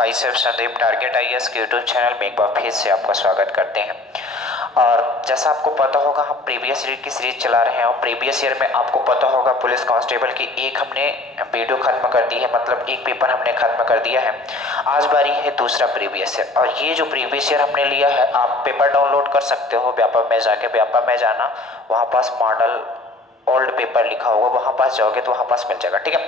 भाई साहब Sandeep target IAS के यूट्यूब चैनल में एक बार फिर से आपका स्वागत करते हैं। और जैसा आपको पता होगा हम प्रीवियस ईयर की सीरीज चला रहे हैं और प्रीवियस ईयर में आपको पता होगा पुलिस कांस्टेबल की एक हमने वीडियो खत्म कर दी है, मतलब एक पेपर हमने खत्म कर दिया है। आज बारी है दूसरा प्रीवियस ईयर, और ये जो प्रीवियस ईयर हमने लिया है आप पेपर डाउनलोड कर सकते हो व्यापक में जाके। व्यापक में जाना, वहाँ पास मॉडल ओल्ड पेपर लिखा होगा, वहाँ पास जाओगे तो वहाँ पास मिल जाएगा, ठीक है।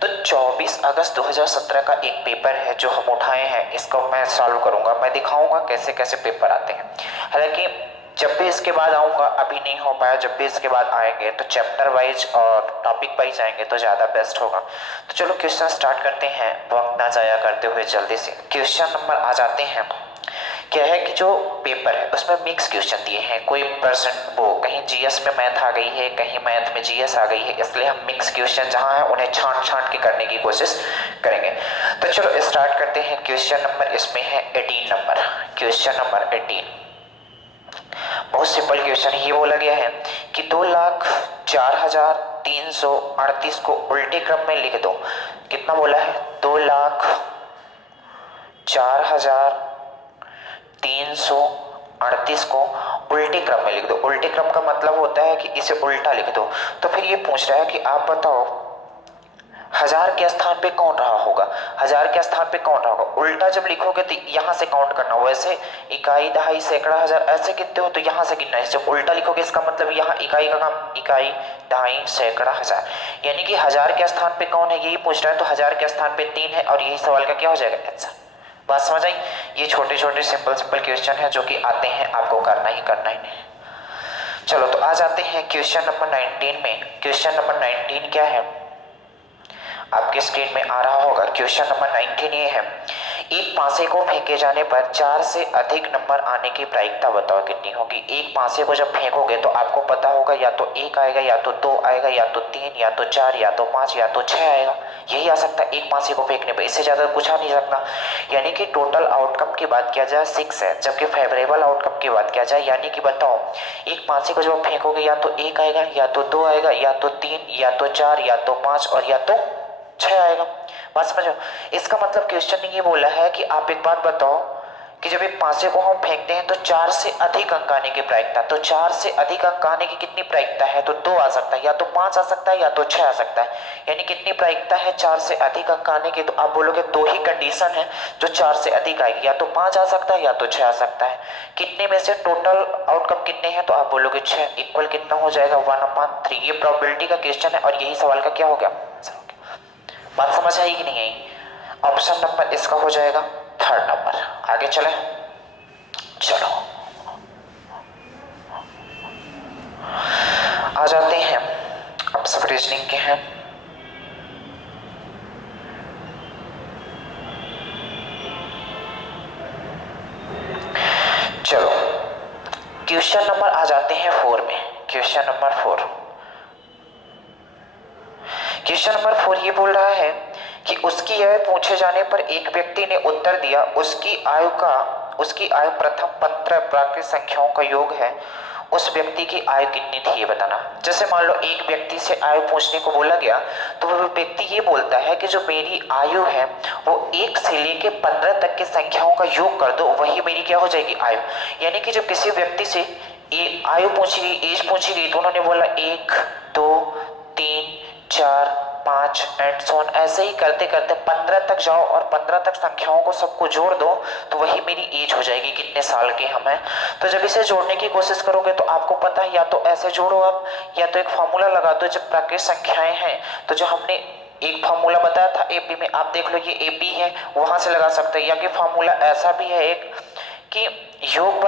तो 24 अगस्त 2017 का एक पेपर है जो हम उठाए हैं, इसको मैं सॉल्व करूंगा, मैं दिखाऊंगा कैसे कैसे पेपर आते हैं। हालांकि जब भी इसके बाद आऊँगा, अभी नहीं हो पाया, जब भी इसके बाद आएंगे तो चैप्टर वाइज और टॉपिक वाइज आएंगे तो ज़्यादा बेस्ट होगा। तो चलो क्वेश्चन स्टार्ट करते हैं, वक्त ना जाया करते हुए जल्दी से क्वेश्चन नंबर आ जाते हैं। क्या है कि जो पेपर है उसमें मिक्स क्वेश्चन दिए हैं, कोई परसेंट वो कहीं जीएस में मैथ आ गई है, कहीं मैथ में जीएस आ गई है, इसलिए हम मिक्स क्वेश्चन जहाँ है उन्हें छांट छांट के करने की कोशिश करेंगे। तो चलो स्टार्ट करते हैं। क्वेश्चन नंबर इसमें है 18 नंबर, क्वेश्चन नंबर 18 बहुत सिंपल क्वेश्चन ये बोला गया है कि 2,04,338 को उल्टे क्रम में लिख दो। कितना बोला है? 2,04,338 को उल्टे क्रम में लिख दो। उल्टे क्रम का मतलब होता है कि इसे उल्टा लिख दो। तो फिर ये पूछ रहा है कि आप बताओ हजार के स्थान पे कौन रहा होगा, हजार के स्थान पे कौन रहा होगा। उल्टा जब लिखोगे तो यहाँ से काउंट करना, वैसे इकाई दहाई सैकड़ा हजार ऐसे गिनते हो तो यहाँ से गिनना है। जब उल्टा लिखोगे इसका मतलब यहाँ इकाई का काम इकाई दहाई सैकड़ा हजार, यानी कि हजार के स्थान पे कौन है यही पूछ रहा है। तो हजार के स्थान पे 3 है और यही सवाल का क्या हो जाएगा आंसर। बात समझ आई? ये छोटे छोटे सिंपल सिंपल क्वेश्चन है जो कि आते हैं, आपको करना ही करना ही नहीं। चलो तो आ जाते हैं क्वेश्चन नंबर 19 में। क्वेश्चन नंबर 19 क्या है आपके स्क्रीन में आ रहा होगा। क्वेश्चन नंबर 19 ये है, एक पासे को फेंके जाने पर 4 से अधिक नंबर आने की प्रायिकता बताओ कितनी होगी। एक पासे को जब फेंकोगे तो आपको पता होगा या तो 1 आएगा, या तो 2 आएगा, या तो 3, या तो 4, या तो 5, या तो 6 आएगा। यही आ सकता है एक पासे को फेंकने पर, इससे ज़्यादा कुछ आ नहीं सकता। यानी कि टोटल आउटकम की बात किया जाए 6 है, जबकि फेवरेबल आउटकम की बात किया जाए, यानी कि बताओ एक पासे को जब फेंकोगे या तो 1 आएगा, या तो 2 आएगा, या तो 3, या तो 4, या तो 5 और या तो 6 आएगा। बात समझो? इसका मतलब क्वेश्चन ने ये बोला है कि आप एक बात बताओ कि जब एक पासे को हम फेंकते हैं तो 4 से अधिक अंक आने की प्रायिकता, तो 4 से अधिक अंक आने की कितनी प्रायिकता है? तो 2 आ सकता है, या तो 5 आ सकता है, या तो 6 आ सकता है। यानी कितनी प्रायिकता है 4 से अधिक अंक आने की? तो आप बोलोगे 2 ही कंडीशन है जो 4 से अधिक आएगी, या तो 5 आ सकता है या तो 6 आ सकता है। कितने में से टोटल आउटकम कितने हैं? तो आप बोलोगे 6 इक्वल कितना हो जाएगा 1/3। ये प्रोबेबिलिटी का क्वेश्चन है और यही सवाल का क्या हो गया। बात समझ आई कि नहीं आई? ऑप्शन नंबर इसका हो जाएगा 3rd नंबर। आगे चले, चलो आ जाते हैं, अब सब रीजनिंग के हैं। चलो क्वेश्चन नंबर आ जाते हैं 4 में। क्वेश्चन नंबर 4, क्वेश्चन नंबर 4 ये बोल रहा है कि उसकी आयु पूछे जाने पर एक व्यक्ति ने उत्तर दिया उसकी आयु प्रथम 15 प्राकृत संख्याओं का योग है, उस व्यक्ति की आयु कितनी थी ये बताना। जैसे मान लो एक व्यक्ति से आयु पूछने को बोला गया तो वह व्यक्ति ये बोलता है कि जो मेरी आयु है वो 1 से लेके 15 तक की संख्याओं का योग कर दो, वही मेरी क्या हो जाएगी आयु। यानी कि जब किसी व्यक्ति से आयु पूछी गई, एज पूछी गई, तो उन्होंने बोला 1 2 3 4 5 एंड सो ऑन, ऐसे ही करते करते 15 तक जाओ और 15 तक संख्याओं को सबको जोड़ दो तो वही मेरी एज हो जाएगी, कितने साल के हम हैं। तो जब इसे जोड़ने की कोशिश करोगे तो आपको पता है या तो ऐसे जोड़ो आप, या तो एक फॉर्मूला लगा दो। जब प्राकृत संख्याएं हैं तो जो हमने एक फॉर्मूला बताया था एपी में, आप देख लो ये एपी है, वहां से लगा सकते हैं। या कि फॉर्मूला ऐसा भी है एक कि योग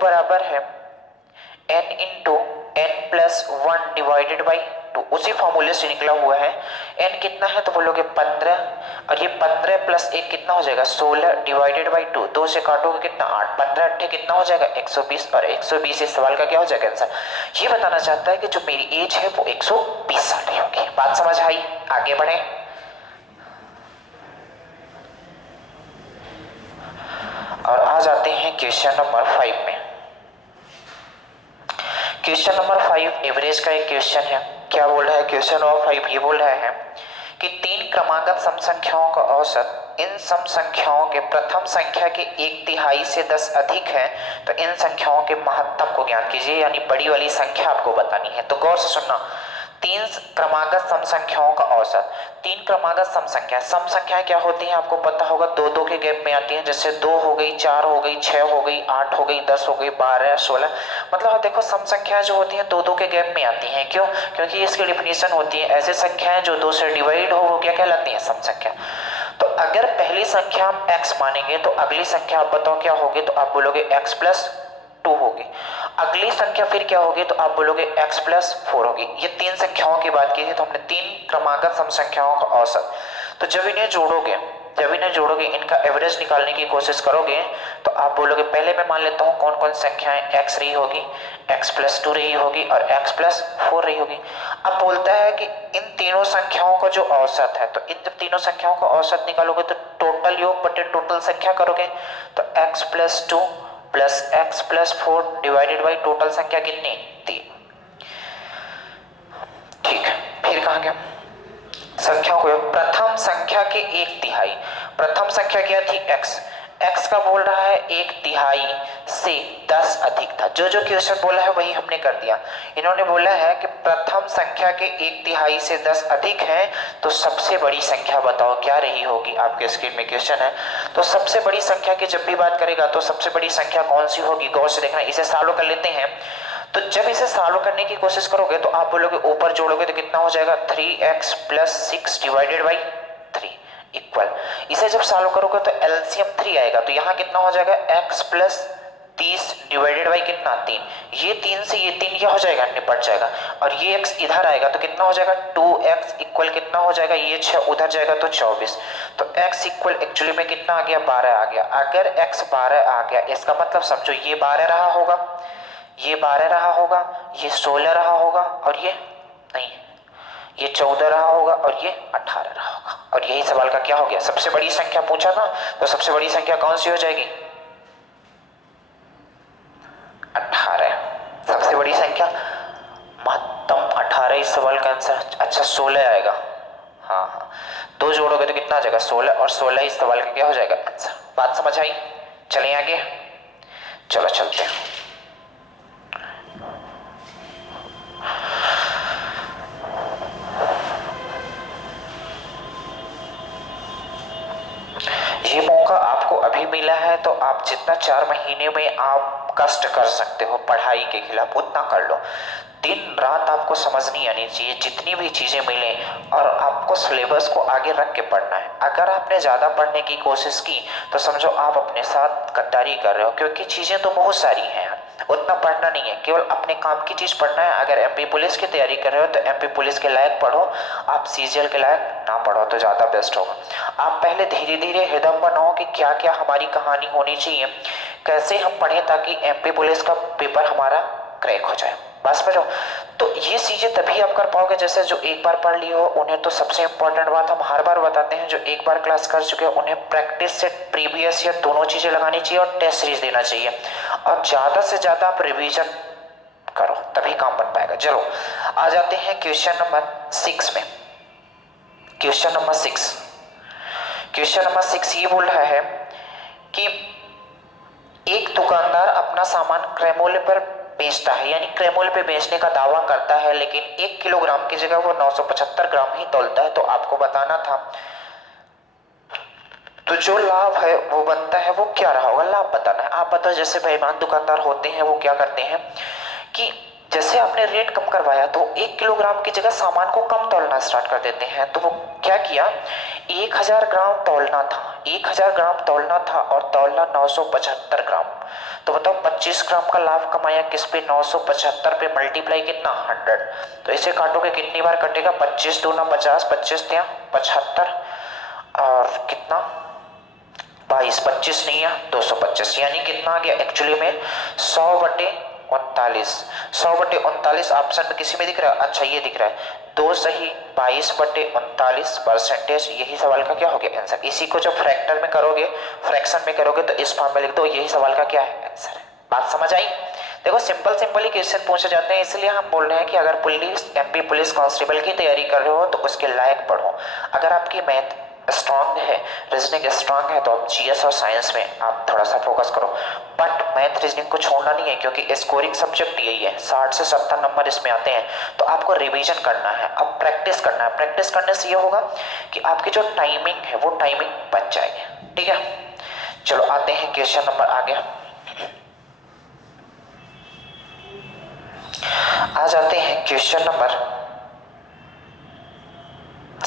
बराबर है n into n+1 divided by 2, उसी फॉर्मूले से निकला हुआ है। n कितना है तो बोलोगे 15, और ये 15 प्लस 1 कितना हो जाएगा 16 डिवाइडेड बाई 2, 2 से काटोगे कितना 8, 15 8 कितना हो जाएगा 120, और 120 इस सवाल का क्या हो जाएगा आंसर। ये बताना चाहता है कि जो मेरी एज है वो 120 साल की होगी। बात समझ आई? आगे बढ़े, और आ जाते हैं क्वेश्चन नंबर 5 में। क्वेश्चन नंबर 5 एवरेज का एक क्वेश्चन है। क्या बोल रहा है क्वेश्चन नंबर 5? ये बोल रहा है कि तीन क्रमागत सम संख्याओं का औसत इन सम संख्याओं के प्रथम संख्या के 1/3 से 10 अधिक है तो इन संख्याओं के महत्तम को ज्ञात कीजिए, यानी बड़ी वाली संख्या आपको बतानी है। तो गौर से सुनना, तीन क्रमागत सम संख्याओं का औसत। तीन क्रमागत सम संख्याएं क्या होती हैं आपको पता होगा, दो दो के गैप में आती हैं, जैसे 2 हो गई, 4 हो गई, 6 हो गई, 8 हो गई, 10 हो गई, 12, 16। मतलब देखो सम संख्याएं जो होती हैं दो दो के गैप में आती हैं। क्यों? क्योंकि इसकी डिफिनीशन होती है ऐसी संख्याएं जो 2 से डिवाइड हो वो क्या कहलाती हैं, सम संख्या। तो अगर पहली संख्या हम x मानेंगे तो अगली संख्या आप बताओ क्या होगी, तो आप बोलोगे x प्लस 2 होगी। अगली संख्या फिर क्या होगी, तो आप बोलोगे x प्लस 4 होगी। ये तीन संख्याओं की बात की थी, तो हमने तीन क्रमागत सम संख्याओं का औसत। तो जब इन्हें जोड़ोगे इनका एवरेज निकालने की कोशिश करोगे तो आप बोलोगे, पहले मैं मान लेता हूँ कौन कौन संख्याएं x रही होगी, x प्लस 2 रही होगी और x प्लस 4 रही होगी। अब बोलता है कि इन तीनों संख्याओं का जो औसत है, तो इन जब तीनों संख्याओं का औसत निकालोगे तो टोटल योग बटे टोटल संख्या करोगे, तो x plus 2 plus x plus 4 divided by total संख्या कितनी, 3। ठीक है, फिर कहाँ गया, संख्याओं को प्रथम संख्या के 1/3। प्रथम संख्या क्या थी, x का बोल रहा है 1/3 से 10 अधिक था। जो जो क्वेश्चन बोला है वही हमने कर दिया। इन्होंने बोला है कि प्रथम संख्या के 1/3 से 10 अधिक है तो सबसे बड़ी संख्या बताओ क्या रही होगी। आपके स्क्रीन में क्वेश्चन है, तो सबसे बड़ी संख्या की जब भी बात करेगा तो सबसे बड़ी संख्या कौन सी होगी, गौर से देखना। इसे सॉल्व कर लेते हैं। तो जब इसे सॉल्व करने की कोशिश करोगे तो आप बोलोगे ऊपर जोड़ोगे तो कितना हो जाएगा, 3x plus 6 divided by 3 equal. इसे जब सॉल्व करोगे तो एलसीएम 3 आएगा, तो यहाँ कितना हो जाएगा, x प्लस 30 डिवाइडेड बाई कितना, 3। ये 3 से ये 3 क्या हो जाएगा, निपट जाएगा। और ये x इधर आएगा तो कितना हो जाएगा, 2x इक्वल कितना हो जाएगा, ये 6 उधर जाएगा तो 24। तो x इक्वल एक्चुअली में कितना आ गया, 12 आ गया। अगर x 12 आ गया इसका मतलब समझो ये 12 रहा होगा, ये 12 रहा होगा, ये 16 रहा होगा और ये नहीं, ये 14 रहा होगा और ये 18 रहा होगा। और यही सवाल का क्या हो गया, सबसे बड़ी संख्या पूछा था, तो सबसे बड़ी संख्या कौन सी हो जाएगी, 18। सबसे बड़ी संख्या महत्तम 18, इस सवाल का आंसर अच्छा 16 आएगा। हाँ, दो जोड़ोगे तो कितना आ जाएगा, 16, और 16 इस सवाल का क्या हो जाएगा, आंसर। बात समझ आई? चलें आगे, चलो चलते हैं। ये मौका आपको अभी मिला है तो आप जितना 4 महीने में आप कष्ट कर सकते हो पढ़ाई के खिलाफ उतना कर लो। दिन रात आपको समझनी आनी चाहिए, जितनी भी चीजें मिले, और आपको सिलेबस को आगे रख के पढ़ना है। अगर आपने ज्यादा पढ़ने की कोशिश की तो समझो आप अपने साथ गद्दारी कर रहे हो, क्योंकि चीजें तो बहुत सारी हैं, उतना पढ़ना नहीं है, केवल अपने काम की चीज पढ़ना है। अगर एमपी पुलिस की तैयारी कर रहे हो तो एमपी पुलिस के लायक पढ़ो, आप सीजीएल के लायक ना पढ़ो तो ज्यादा बेस्ट होगा। आप पहले धीरे धीरे हिदम बनाओ कि क्या क्या हमारी कहानी होनी चाहिए, कैसे हम पढ़ें ताकि एमपी पुलिस का पेपर हमारा क्रैक हो जाए। बस समझो, तो ये चीजें तभी आप कर पाओगे जैसे जो एक बार पढ़ लिए हो उन्हें। तो सबसे इंपॉर्टेंट बात हम हर बार बताते हैं, जो एक बार क्लास कर चुके हैं उन्हें प्रैक्टिस से प्रीवियस ईयर दोनों चीजें लगानी चाहिए और टेस्ट सीरीज देना चाहिए, और ज्यादा से ज्यादा आप रिवीजन करो तभी काम बन पाएगा। चलो आ जाते हैं क्वेश्चन नंबर 6 में। क्वेश्चन नंबर 6 ये बोल रहा है कि एक दुकानदार अपना सामान क्रय पर बेचता है, यानी क्रय पे बेचने का दावा करता है, लेकिन 1 किलोग्राम की जगह वो 975 ग्राम ही तौलता है। तो आपको बताना था, तो जो लाभ है वो बनता है वो क्या रहा होगा, लाभ बताना है। आप बताओ, जैसे बेईमान दुकानदार होते हैं वो क्या करते हैं कि जैसे आपने रेट कम करवाया तो 1 किलोग्राम की जगह सामान को कम तौलना स्टार्ट कर देते हैं। तो वो क्या किया, 1000 ग्राम तौलना था, 1000 ग्राम तौलना था और तौलना 975 ग्राम। तो बताओ 25 ग्राम का लाभ कमाया किस पे, 975 पे मल्टीप्लाई कितना, 100। तो इसे काटोगे कितनी बार कटेगा, 25 दूना 50, 25 तिया 75 और कितना 22, 25 नहीं है 225, यानी कितना आ गया एक्चुअली में 100/39। 100/39 ऑप्शन में किसी में दिख रहा है, अच्छा ये दिख रहा है, 2 सही 22/39 परसेंटेज। यही सवाल का क्या हो गया, आंसर। इसी को जब फ्रैक्टर में करोगे, फ्रैक्शन में करोगे तो इस फॉर्म में लिख दो, यही सवाल का क्या है, आंसर है। बात समझ आई? देखो सिंपल सिंपल ही क्वेश्चन पूछे जाते हैं, इसलिए हम बोल रहे हैं कि अगर पुलिस एमपी पुलिस कांस्टेबल की तैयारी कर रहे हो तो उसके लायक पढ़ो। अगर आपकी मैथ स्ट्रांग है, रीजनिंग स्ट्रांग है, तो आप जीएस और साइंस में आप थोड़ा सा फोकस करो। बट मैथ रीजनिंग को छोड़ना नहीं है, क्योंकि स्कोरिंग सब्जेक्ट यही है, 60 से 70 नंबर इसमें आते हैं। तो आपको रिवीजन करना है, अब प्रैक्टिस करना है। प्रैक्टिस करने से ये होगा कि आपकी जो टाइमिंग है वो टाइमिंग बच जाएगी। ठीक है, चलो आते हैं क्वेश्चन नंबर आगे। आ जाते हैं क्वेश्चन नंबर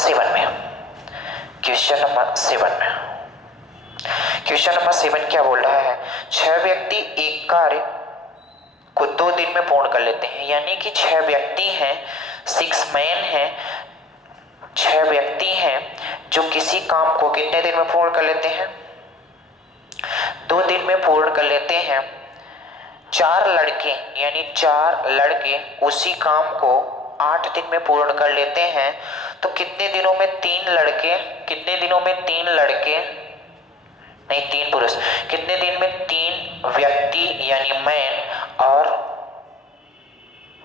7 में। क्वेश्चन नंबर 7 में, क्वेश्चन नंबर 7 क्या बोल रहा है, 6 व्यक्ति एक कार्य को 2 दिन में पूर्ण कर लेते हैं। यानी कि 6 व्यक्ति हैं, 6 मैन हैं, 6 व्यक्ति हैं जो किसी काम को कितने दिन में पूर्ण कर लेते हैं, 2 दिन में पूर्ण कर लेते हैं। 4 लड़के यानी 4 लड़के उसी काम को 8 दिन में पूर्ण कर लेते हैं। तो कितने दिनों में 3 लड़के, कितने दिनों में 3 लड़के नहीं 3 पुरुष, कितने दिन में 3 व्यक्ति यानी मैन और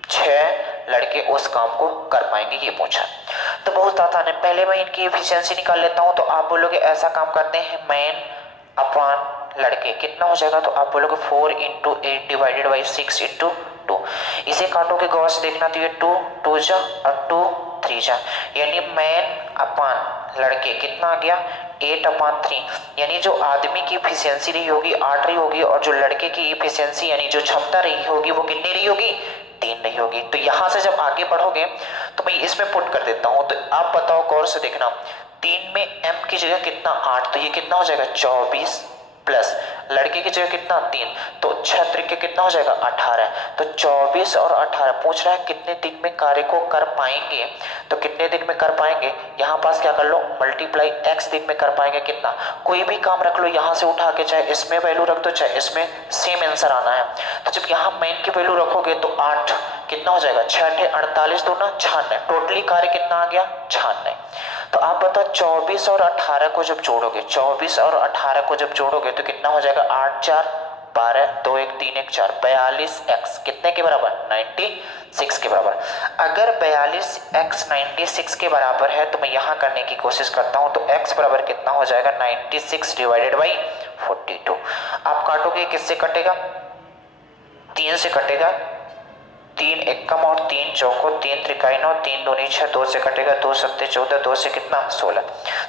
6 लड़के उस काम को कर पाएंगे, ये पूछा। तो बहुत आसान है, पहले मैं इनकी एफिशिएंसी निकाल लेता हूं। तो आप बोलोगे ऐसा काम करते हैं, मैन अपॉन लड़के कितना हो जाएगा, तो आप बोलोगे 4 × 8 डिवाइडेड बाई 6 × 2। इसे काटोगे गौर से देखना, तो ये 2 2 जा और 2 3 जा, यानी मैन अपॉन लड़के कितना आ गया 8/3। यानी जो आदमी की इफिशियंसी रही होगी 8 रही होगी, और जो लड़के की इफिशियंसी यानी जो क्षमता रही होगी वो कितनी रही होगी, 3 रही होगी। तो यहां से जब आगे बढ़ोगे तो मैं इसमें पुट कर देता हूं। तो आप बताओ गौर से देखना, 3 में m की जगह कितना 8, तो ये कितना हो जाएगा 24, प्लस लड़के की जगह कितना 3, तो 6 त्रिक कितना हो जाएगा 18। तो 24 और 18 पूछ रहा है कितने दिन में कार्य को कर पाएंगे, तो कितने दिन में कर पाएंगे, यहाँ पास क्या कर लो मल्टीप्लाई x दिन में कर पाएंगे कितना, कोई भी काम रख लो यहाँ से उठा के, चाहे इसमें वैल्यू रख दो चाहे इसमें, सेम आंसर आना है। तो जब यहाँ मेन की वैल्यू रखोगे तो 8 कितना हो जाएगा 6 48 2 96, टोटली कार्य कितना आ गया 96। तो आप बताओ 24 और 18 को जब जोड़ोगे, 24 और 18 को जब जोड़ोगे तो कितना हो जाएगा 8 4 12 2 1 3 1 4 42x कितने के बराबर 96 के बराबर। अगर 42x 96 के बराबर है तो मैं यहाँ करने की कोशिश करता हूँ, तो x बराबर कितना हो जाएगा 96 डिवाइडेड बाई 42। आप काटोगे किससे कटेगा, 3 से कटेगा, 3 एकम और 3 चौको 3 त्रिकाई 9 3 दूनी 6, 2 से कटेगा 2 सत्ते 14, 2 से कितना 16।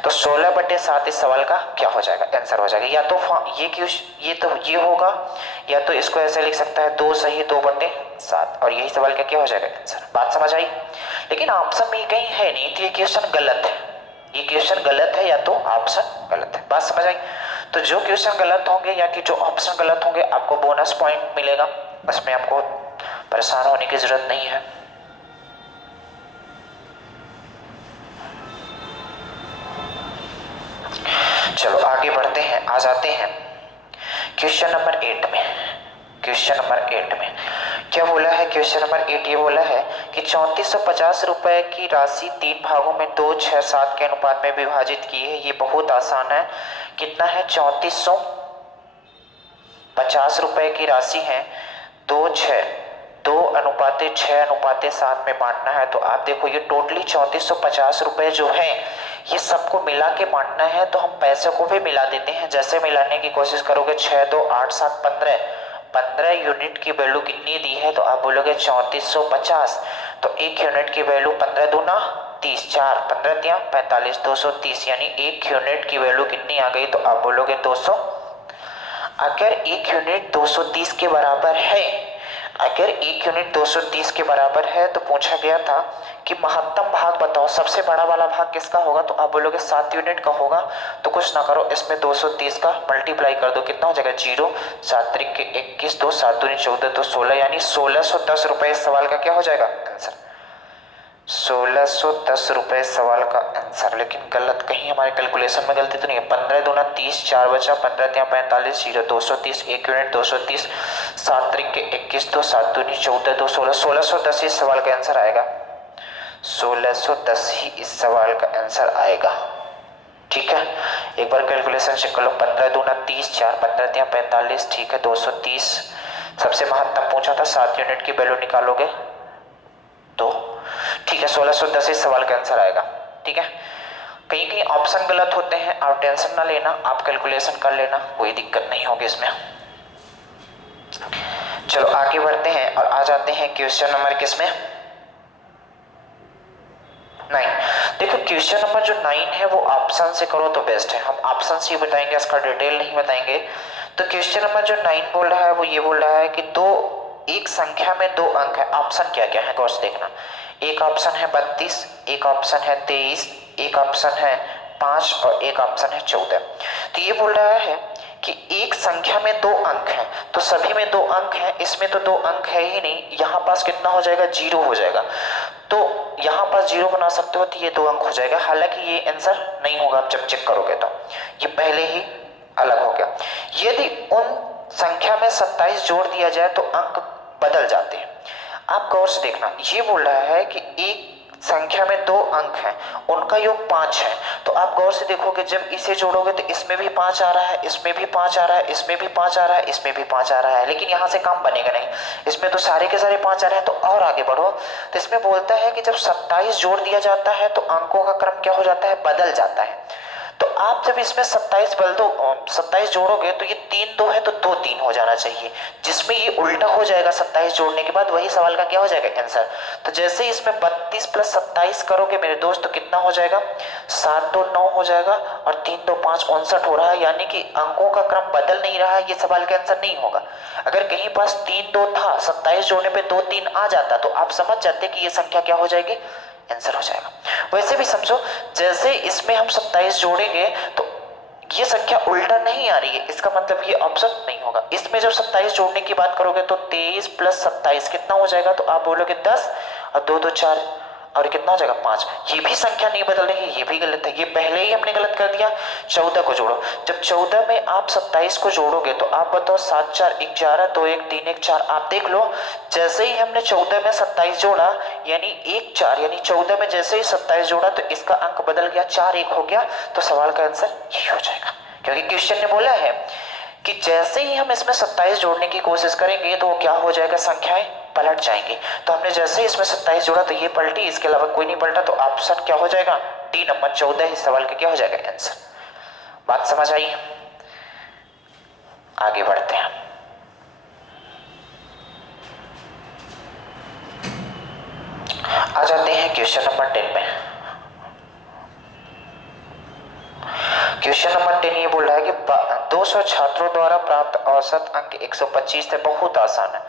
तो 16/7 इस सवाल का क्या हो जाएगा, आंसर हो जाएगा। या तो ये होगा, या तो इसको ऐसे लिख सकता है 2 सही 2/7, और यही सवाल का क्या हो जाएगा आंसर। बात समझ आई। लेकिन ऑप्शन में कहीं है नहीं, तो ये क्वेश्चन गलत है, ये क्वेश्चन गलत है या तो ऑप्शन गलत है। बात समझ आई। तो जो क्वेश्चन गलत होंगे या कि जो ऑप्शन गलत होंगे आपको बोनस पॉइंट मिलेगा, उसमें आपको परेशान होने की जरूरत नहीं है। चलो आगे बढ़ते हैं, आ जाते हैं क्वेश्चन नंबर 8 में। क्वेश्चन नंबर 8 में क्या बोला है, क्वेश्चन नंबर 8 ये बोला है कि 3450 रुपए की राशि 3 भागों में 2 6 7 के अनुपात में विभाजित की है। ये बहुत आसान है, कितना है 3450 रुपए की राशि है, 2:6 में बांटना है। तो आप देखो ये टोटली 3450 रुपए जो है ये सबको मिला के बांटना है, तो हम पैसे को भी मिला देते हैं। जैसे मिलाने की कोशिश करोगे 6 2 8 7 15 यूनिट की वैल्यू कितनी दी है, तो आप बोलोगे 3450। तो 1 यूनिट की वैल्यू 15 दूना 30, 4 15 3 45 230, यानी 1 यूनिट की वैल्यू कितनी आ गई, तो आप बोलोगे 200। अगर 1 यूनिट 230 के बराबर है, अगर 1 यूनिट 230 के बराबर है तो पूछा गया था कि महत्तम भाग बताओ, सबसे बड़ा वाला भाग किसका होगा, तो आप बोलोगे 7 यूनिट का होगा। तो कुछ ना करो, इसमें 230 का मल्टीप्लाई कर दो, कितना हो जाएगा 0 7 त्रिक 21 2 7 दूनी 14 2 16, यानी 1610 रुपए इस सवाल का क्या हो जाएगा आंसर, 1610 रुपए सवाल का आंसर। लेकिन गलत कहीं हमारे कैलकुलेशन में गलती तो नहीं है। 15 दूना 30, 4 बचा 15 3 45 0 230, 1 यूनिट 230, 7 त्रिक 21 2 7 दूनी 14 2 16, 1610 इस सवाल का आंसर आएगा, 1610 ही इस सवाल का आंसर आएगा। ठीक है, एक बार कैलकुलेशन चेक कर लो, 15 दूना 30, 4 15 3 45, ठीक है 230, सबसे महत्तम पूछा था 7 यूनिट की वैल्यू निकालोगे तो ठीक है 1610 इस सवाल का आंसर आएगा। ठीक है, कहीं कहीं ऑप्शन गलत होते हैं, आप टेंशन ना लेना, आप कैलकुलेशन कर लेना, कोई दिक्कत नहीं होगी इसमें। चलो आगे बढ़ते हैं और आ जाते हैं क्वेश्चन नंबर किसमें 9। देखो क्वेश्चन नंबर जो 9 है वो ऑप्शन से करो तो बेस्ट है, हम ऑप्शन से ही बताएंगे, इसका डिटेल नहीं बताएंगे। तो क्वेश्चन नंबर जो 9 बोल रहा है वो ये बोल रहा है कि एक संख्या में 2 अंक है। ऑप्शन क्या क्या है गौर से देखना, एक ऑप्शन है 32, एक ऑप्शन है 23, एक ऑप्शन है 5 और एक ऑप्शन है 14। तो ये बोल रहा है कि एक संख्या में 2 अंक हैं, तो सभी में 2 अंक हैं, इसमें तो 2 अंक है ही नहीं, यहाँ पास कितना हो जाएगा 0 हो जाएगा। तो यहाँ पास 0 बना सकते हो तो ये 2 अंक हो जाएगा, हालांकि ये आंसर नहीं होगा, आप जब चेक करोगे तो ये पहले ही अलग हो गया। यदि उन संख्या में 27 जोड़ दिया जाए तो अंक बदल जाते हैं। आप गौर से देखना, ये बोल रहा है कि एक संख्या में 2 अंक हैं, उनका योग 5 है। तो आप गौर से देखोगे जब इसे जोड़ोगे तो इसमें भी 5 आ रहा है, इसमें भी 5 आ रहा है, इसमें भी 5 आ रहा है, इसमें भी 5 आ रहा है, लेकिन यहाँ से काम बनेगा नहीं, इसमें तो सारे के सारे 5 आ रहे हैं। तो और आगे बढ़ो तो इसमें बोलता है कि जब 27 जोड़ दिया जाता है तो अंकों का क्रम क्या हो जाता है, बदल जाता है। तो आप जब इसमें 27 जोड़ोगे तो ये 3 2 है तो 2 3 हो जाना चाहिए, जिसमें ये उल्टा हो जाएगा 27 जोड़ने के बाद, वही सवाल का क्या हो जाएगा आंसर। तो जैसे इसमें 32 + 27 करोगे मेरे दोस्त तो कितना हो जाएगा, 7 2 9 हो जाएगा और 3 2 5 59 हो रहा है, यानी कि अंकों का क्रम बदल नहीं रहा है, ये सवाल का आंसर नहीं होगा। अगर कहीं पास 3 2 था, 27 जोड़ने पे 2 3 आ जाता तो आप समझ जाते कि ये संख्या क्या हो जाएगी, आंसर हो जाएगा। वैसे भी समझो, जैसे इसमें हम 27 जोड़ेंगे तो ये संख्या उल्टा नहीं आ रही है, इसका मतलब ये ऑप्शन नहीं होगा। इसमें जब 27 जोड़ने की बात करोगे तो 23 + 27 कितना हो जाएगा, तो आप बोलोगे 10 और 2 2 4 और कितना हो जाएगा 5। ये भी संख्या नहीं बदल रही है, ये भी गलत है, ये पहले ही हमने गलत कर दिया। 14 को जोड़ो, जब 14 में आप 27 को जोड़ोगे तो आप बताओ 7 4 11 2 1 3 1 4। आप देख लो जैसे ही हमने 14 में 27 जोड़ा यानी 1 4, यानी 14 में जैसे ही 27 जोड़ा तो इसका अंक बदल गया, 4 1 हो गया। तो सवाल का आंसर यही हो जाएगा, क्योंकि क्वेश्चन ने बोला है कि जैसे ही हम इसमें 27 जोड़ने की कोशिश करेंगे तो वो क्या हो जाएगा, संख्याएं पलट जाएंगी। तो हमने जैसे ही इसमें 27 जोड़ा तो ये पलटी, इसके अलावा कोई नहीं पलटा, तो ऑप्शन क्या हो जाएगा, डी नंबर 14 इस सवाल का क्या हो जाएगा आंसर। बात समझ आई, आगे बढ़ते हैं। आ जाते हैं क्वेश्चन नंबर 10 में। क्वेश्चन नंबर 10 ये बोल रहा है कि 200 छात्रों द्वारा प्राप्त औसत अंक 125 है। बहुत आसान है,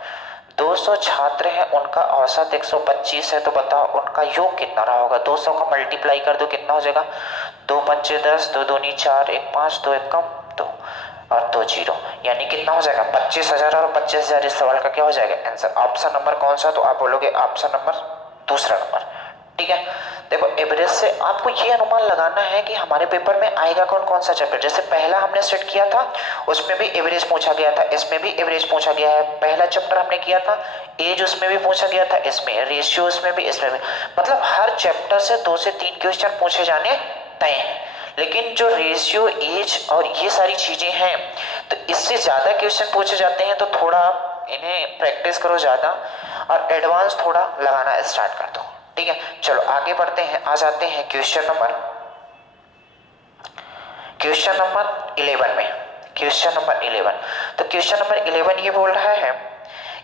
200 छात्र हैं, उनका औसत 125 है, तो बताओ उनका योग कितना रहा होगा। 200 का मल्टीप्लाई कर दो, कितना हो जाएगा, 2 5 10, 2 दूनी 4, 1 5, 2 1 कम 2 और 2 0, यानी कितना हो जाएगा 25,000 और 25,000 इस सवाल का क्या हो जाएगा आंसर। ऑप्शन नंबर कौन सा, तो आप बोलोगे ऑप्शन नंबर दूसरा नंबर। ठीक है, देखो एवरेज से आपको ये अनुमान लगाना है कि हमारे पेपर में आएगा कौन कौन सा चैप्टर। जैसे पहला हमने सेट किया था उसमें भी एवरेज पूछा गया था, इसमें भी एवरेज पूछा गया है। पहला चैप्टर हमने किया था एज, उसमें भी पूछा गया था, इसमें रेशियो, उसमें भी, इसमें भी, मतलब हर चैप्टर से 2 से 3 क्वेश्चन पूछे जाने तय हैं। लेकिन जो रेशियो, एज और ये सारी चीजें हैं तो इससे ज्यादा क्वेश्चन पूछे जाते हैं, तो थोड़ा इन्हें प्रैक्टिस करो ज्यादा और एडवांस थोड़ा लगाना स्टार्ट कर दो। ठीक है, चलो आगे बढ़ते हैं। आ जाते हैं क्वेश्चन नंबर 11 में। क्वेश्चन नंबर 11, तो क्वेश्चन नंबर 11 ये बोल रहा है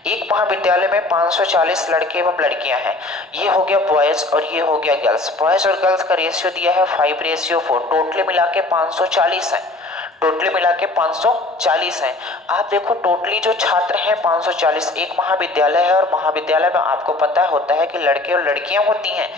एक महाविद्यालय में 540 लड़के एवं लड़कियां हैं। ये हो गया बॉयज और ये हो गया गर्ल्स। बॉयज और गर्ल्स का रेशियो दिया है 5:4, टोटली मिला के 540 है, टोटली मिला के 540 है। आप देखो टोटली जो छात्र हैं 540, एक महाविद्यालय है और महाविद्यालय में आपको पता होता है कि लड़के और लड़कियां होती हैं।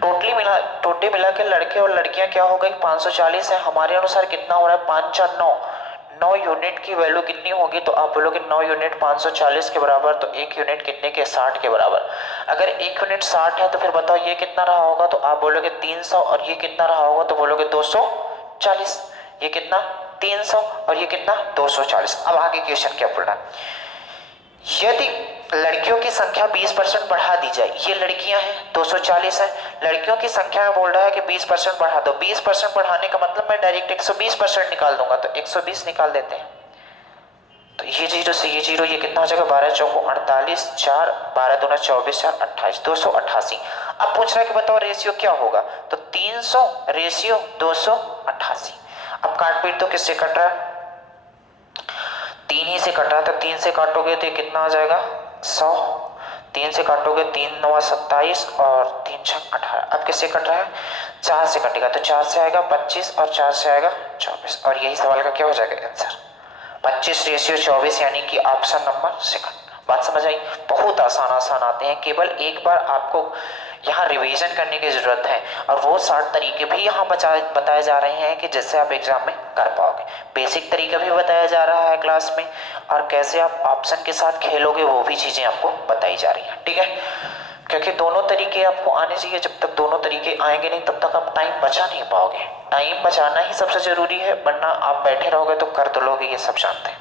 टोटली मिला के लड़के और लड़कियां क्या हो गई 540 है। हमारे अनुसार कितना हो रहा है 5 4 9 यूनिट की वैल्यू कितनी होगी, तो आप बोलोगे 9 यूनिट 540 के बराबर, तो 1 यूनिट कितने के 60 के बराबर। अगर 1 यूनिट 60 है तो फिर बताओ ये कितना रहा होगा, तो आप बोलोगे 300 और ये कितना रहा होगा, तो बोलोगे 240। ये कितना 300 और ये कितना 240। अब आगे क्वेश्चन क्या बोल रहा है, यदि लड़कियों की संख्या 20% बढ़ा दी जाए, ये लड़कियां हैं 240 है, लड़कियों की संख्या में बोल रहा है कि 20% बढ़ा दो। 20% बढ़ाने का मतलब मैं डायरेक्ट 120% निकाल दूंगा, तो 120 निकाल देते हैं, तो ये जीरो से ये जीरो, ये कितना हो जाएगा 12 चौको 48, 4 12 दूना 24, 4 28, 288। अब पूछ रहा है कि बताओ रेशियो क्या होगा, तो 300 रेशियो 288। अब काट पीट तो किससे कट रहा है, 3 ही से कट रहा है, तो 3 से काटोगे तो ये कितना आ जाएगा 100, 3 से काटोगे 3 9 27 और 3 6 18। अब किससे कट रहा है, 4 से कटेगा, तो 4 से आएगा 25 और 4 से आएगा 24, और यही सवाल का क्या हो जाएगा आंसर 25 रेशियो 24, यानी कि ऑप्शन नंबर सेकंड। बात समझ आई, बहुत आसान आते हैं, केवल एक बार आपको यहाँ रिवीजन करने की जरूरत है, और वो 60 तरीके भी यहाँ बताए जा रहे हैं कि जिससे आप एग्जाम में कर पाओगे। बेसिक तरीका भी बताया जा रहा है क्लास में, और कैसे आप ऑप्शन के साथ खेलोगे वो भी चीजें आपको बताई जा रही हैं, ठीक है। क्योंकि दोनों तरीके आपको आने चाहिए, जब तक दोनों तरीके आएंगे नहीं तब तक आप टाइम बचा नहीं पाओगे। टाइम बचाना ही सबसे जरूरी है, वरना आप बैठे रहोगे तो कर तो लोगे, ये सब जानते हैं।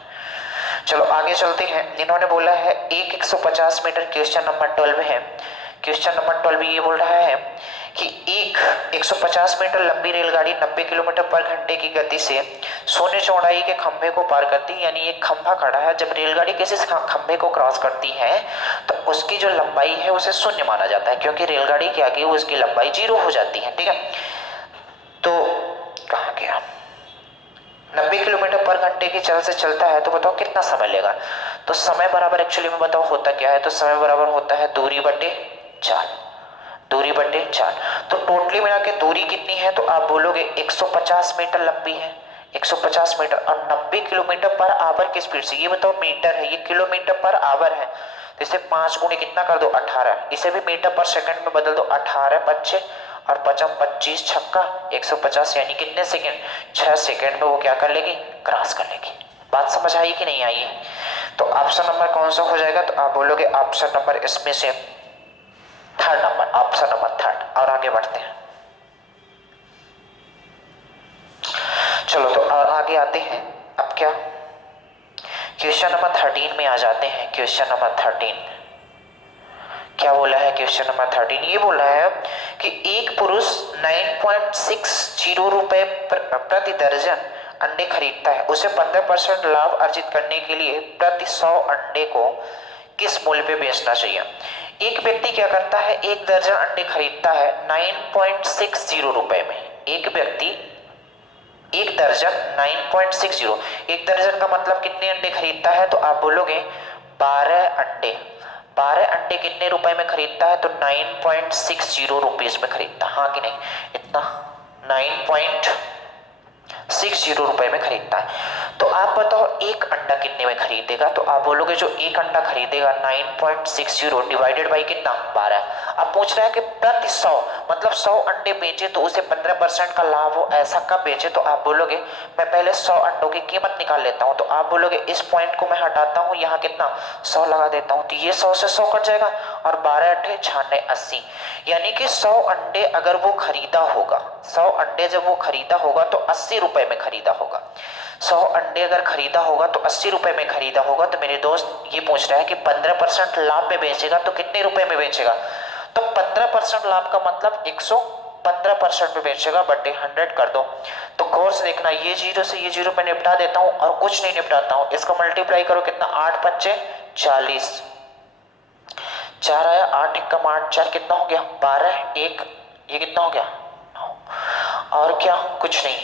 चलो आगे चलते हैं। इन्होंने बोला है एक 150 मीटर, क्वेश्चन नंबर 12 है। क्वेश्चन नंबर 12 ये बोल रहा है कि एक 150 मीटर लंबी रेलगाड़ी 90 किलोमीटर पर घंटे की गति से शून्य चौड़ाई के खंभे को पार करती है, यानी एक खंभा खड़ा है, जब रेलगाड़ी किसी खंभे को क्रॉस करती है तो उसकी जो लंबाई है उसे शून्य माना जाता है, क्योंकि रेलगाड़ी के आगे उसकी लंबाई 0 हो जाती है, ठीक है। तो कहाँ गया, 90 किलोमीटर पर घंटे की चाल से चलता है, तो बताओ कितना समय लेगा। तो समय बराबर एक्चुअली में बताओ होता क्या है, तो समय बराबर होता है दूरी बटे चाल, दूरी बटे चाल। तो टोटली मिला के दूरी कितनी है, तो आप बोलोगे 150 मीटर लंबी है, 150 मीटर, और 90 किलोमीटर पर आवर की स्पीड से, ये बताओ मीटर है, ये किलोमीटर पर आवर है, तो इसे 5 गुणे कितना कर दो 18, इसे भी मीटर पर सेकंड में बदल दो, 18 5 और 5 25 छक्का 150, यानी कितने सेकंड, 6 सेकंड में वो क्या कर लेगी, क्रॉस कर लेगी। बात समझ आई कि नहीं आई है। तो ऑप्शन नंबर कौन सा हो जाएगा, तो आप बोलोगे ऑप्शन नंबर इसमें से third number, option number third. और आगे बढ़ते हैं, चलो तो आगे आते हैं। अब क्या, क्वेश्चन नंबर 13 में आ जाते हैं। क्वेश्चन नंबर 13 क्या बोला है, क्वेश्चन नंबर 13 ये बोला है कि एक पुरुष 9.60 रुपए प्रति दर्जन अंडे खरीदता है, उसे 15% लाभ अर्जित करने के लिए प्रति 100 अंडे को किस मूल्य पे बेचना चाहिए। एक व्यक्ति क्या करता है, एक दर्जन अंडे खरीदता है 9.60 रुपए में। एक व्यक्ति एक दर्जन 9.60, एक दर्जन का मतलब कितने अंडे खरीदता है, तो आप बोलोगे 12 अंडे। 12 अंडे कितने रुपए में खरीदता है, तो 9.60 रुपीज में खरीदता, हाँ कि नहीं, इतना 9.60 रुपए में खरीदता है। तो आप बताओ एक अंडा कितने में खरीदेगा, तो आप बोलोगे जो एक अंडा खरीदेगा 9.60 डिवाइडेड बाई कितना 12। अब पूछ रहा है कि प्रति 100, मतलब 100 अंडे बेचे तो उसे 15% का लाभ हो, ऐसा कब बेचे, तो आप बोलोगे मैं पहले 100 अंडों की कीमत निकाल लेता हूं, तो आप बोलोगे इस पॉइंट को मैं हटाता हूं, यहाँ कितना 100 लगा देता हूं, तो ये 100 से 100 कट जाएगा, और 12 अठे 96 80, यानी कि 100 अंडे अगर वो खरीदा होगा, 100 अंडे जब वो खरीदा होगा तो 80 रुपए में खरीदा होगा। 100 अंडे अगर खरीदा होगा तो 80 रुपए में खरीदा होगा। तो मेरे दोस्त ये पूछ रहा है कि 15% लाभ में बेचेगा तो कितने रुपए में बेचेगा, तो 15% लाभ का मतलब 115% में बेचेगा, बटे 100 कर दो। तो गौर से देखना, ये जीरो से ये जीरो में निपटा देता हूं और कुछ नहीं निपटाता हूं, इसको मल्टीप्लाई करो कितना 8 पंचे 40, 4 आया, 8 1 8 4 कितना हो गया 12, 1 ये कितना हो गया 9, और क्या कुछ नहीं,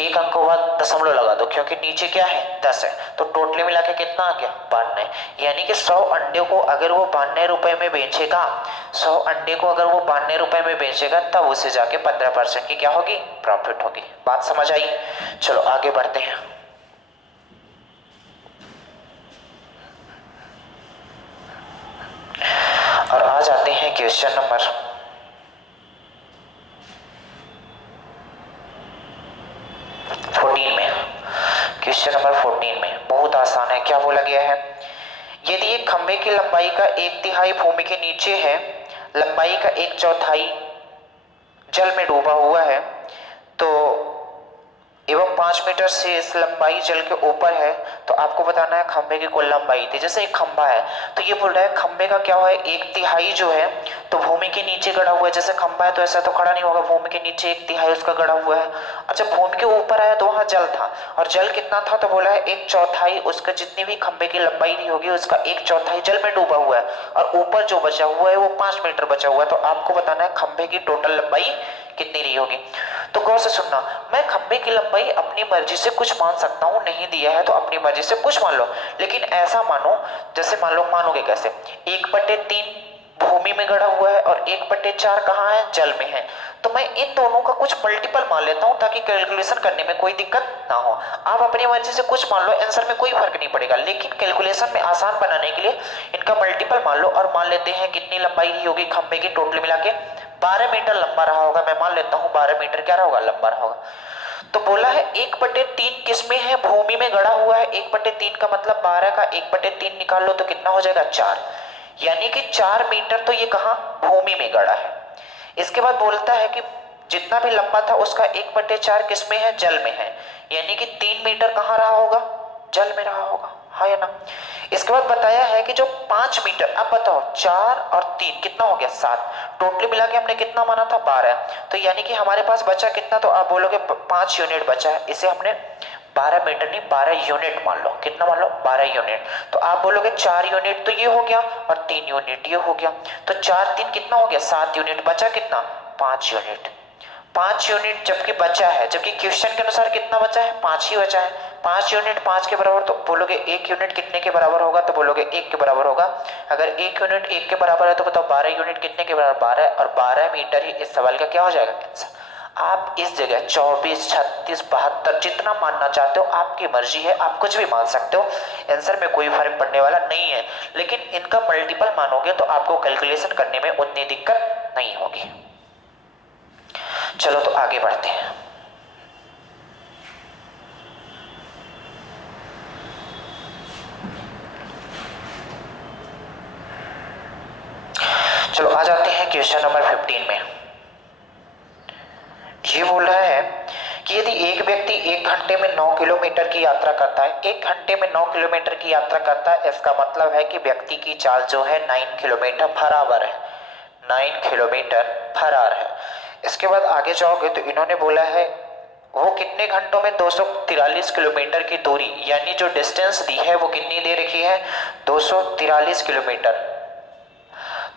एक अंक के बाद दशमलव लगा दो क्योंकि नीचे क्या है 10 है, तो टोटली मिला के कितना आ गया 92, यानी कि 100 अंडे को अगर वो 92 रुपए में बेचेगा, 100 अंडे को अगर वो 92 रुपए में बेचेगा तब उसे जाके 15% की क्या होगी प्रॉफिट होगी। बात समझ आई, चलो आगे बढ़ते हैं। और आ जाते हैं क्वेश्चन नंबर 14 में। क्वेश्चन नंबर 14 में बहुत आसान है, क्या बोला गया है, यदि एक खंभे की लंबाई का 1/3 भूमि के नीचे है, लंबाई का 1/4 जल में डूबा हुआ है, तो एवं 5 मीटर से इस लंबाई जल के ऊपर है, तो आपको बताना है खंबे की कुल लंबाई थी। जैसे एक खंबा है तो ये बोल रहा है खंबे का क्या हुआ है, 1/3 जो है तो भूमि के नीचे गड़ा हुआ है। जैसे खंबा है तो ऐसा तो खड़ा नहीं होगा, भूमि के नीचे 1/3 उसका गड़ा हुआ है। और जब भूमि के ऊपर आया तो वहां जल था, और जल कितना था तो बोला है 1/4 उसका, जितनी भी खंबे की लंबाई नहीं होगी उसका 1/4 जल में डूबा हुआ है, और ऊपर जो बचा हुआ है वो 5 मीटर बचा हुआ है। तो आपको बताना है खंबे की टोटल लंबाई कितनी रही होगी। तो गौर से सुनना, मैं खंबे की लंबाई अपनी मर्जी से कुछ मान सकता हूं, नहीं दिया है तो अपनी मर्जी से कुछ मान लो, लेकिन ऐसा मानो, जैसे मान लो, मानोगे कैसे, 1/3 भूमि में गड़ा हुआ है और 1/4 कहाँ है, जल में है। तो मैं इन दोनों का कुछ मल्टीपल मान लेता हूं ताकि कैलकुलेशन करने में कोई दिक्कत ना हो। आप अपनी मर्जी से कुछ मान लो, आंसर में कोई फर्क नहीं पड़ेगा, लेकिन कैलकुलेशन में आसान बनाने के लिए इनका मल्टीपल मान लो। और मान लेते हैं कितनी लंबाई रही होगी खंबे की टोटल मिला के, 12 मीटर लंबा रहा होगा। मैं मान लेता हूं 12 मीटर क्या रहा होगा, लंबा रहा होगा। तो बोला है 1/3 किसमें है, भूमि में गड़ा हुआ है। 1/3 का मतलब 12 का 1/3 निकाल लो तो कितना हो जाएगा, 4, यानी कि 4 मीटर तो ये कहां, भूमि में गड़ा है। इसके बाद बोलता है कि जितना भी लंबा था उसका 1/4 किसमें है, जल में है, यानी कि 3 मीटर कहां रहा होगा, जल में रहा होगा, हाँ या ना। इसके बाद बताया है कि जो 5 मीटर, अब बताओ 4 और 3 कितना हो गया, 7, टोटली मिला के हमने कितना माना था, 12। तो यानी कि हमारे पास बचा कितना, तो आप बोलोगे 5 यूनिट बचा है। इसे हमने 12 मीटर नहीं 12 यूनिट मान लो, कितना मान लो, 12 यूनिट। तो आप बोलोगे 4 यूनिट तो ये हो गया और 3 यूनिट ये हो गया, तो 4 3 कितना हो गया, 7 यूनिट, बचा कितना, 5 यूनिट। 5 यूनिट जबकि बचा है, जबकि क्वेश्चन के अनुसार कितना बचा है, 5 ही बचा है। 5 यूनिट 5 के बराबर, तो बोलोगे 1 यूनिट कितने के बराबर होगा, तो बोलोगे 1 के बराबर होगा। अगर 1 यूनिट 1 के बराबर है तो बताओ 12 यूनिट कितने के बराबर, 12, और 12 मीटर ही इस सवाल का क्या हो जाएगा आंसर। आप इस जगह 24, 36, 72 जितना मानना चाहते हो आपकी मर्जी है, आप कुछ भी मान सकते हो, आंसर में कोई फर्क पड़ने वाला नहीं है। लेकिन इनका मल्टीपल मानोगे तो आपको कैलकुलेशन करने में उतनी दिक्कत नहीं होगी। चलो तो आगे बढ़ते हैं। चलो आ जाते हैं क्वेश्चन नंबर 15 में। ये बोल रहा है कि यदि एक व्यक्ति 1 घंटे में 9 किलोमीटर की यात्रा करता है, 1 घंटे में 9 किलोमीटर की यात्रा करता है, इसका मतलब है कि व्यक्ति की चाल जो है 9 किलोमीटर पर आवर है, 9 किलोमीटर पर आवर है। इसके बाद आगे जाओगे तो इन्होंने बोला है वो कितने घंटों में 243 किलोमीटर की दूरी, यानी जो डिस्टेंस दी है वो कितनी दे रखी है, 243 किलोमीटर।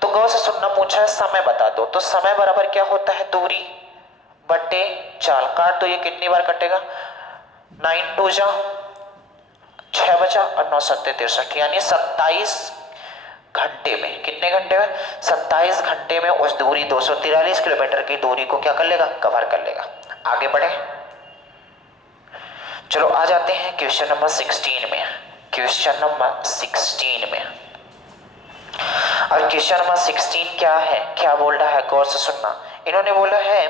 तो गौर से सुनना, पूछा है समय बता दो, तो समय बराबर क्या होता है, दूरी बटे चाल। काट तो ये कितनी बार कटेगा, 9 2 जा 6 बचा और 9 7 63, यानी 27 घंटे में, कितने घंटे में, 27 घंटे में उस दूरी 243 किलोमीटर की दूरी को क्या कर लेगा, कवर कर लेगा। आगे बढ़े, चलो आ जाते हैं क्वेश्चन नंबर 16 में। क्वेश्चन नंबर 16 में, और क्वेश्चन नंबर 16 क्या है, क्या बोल रहा है, गौर से सुनना। इन्होंने बोला है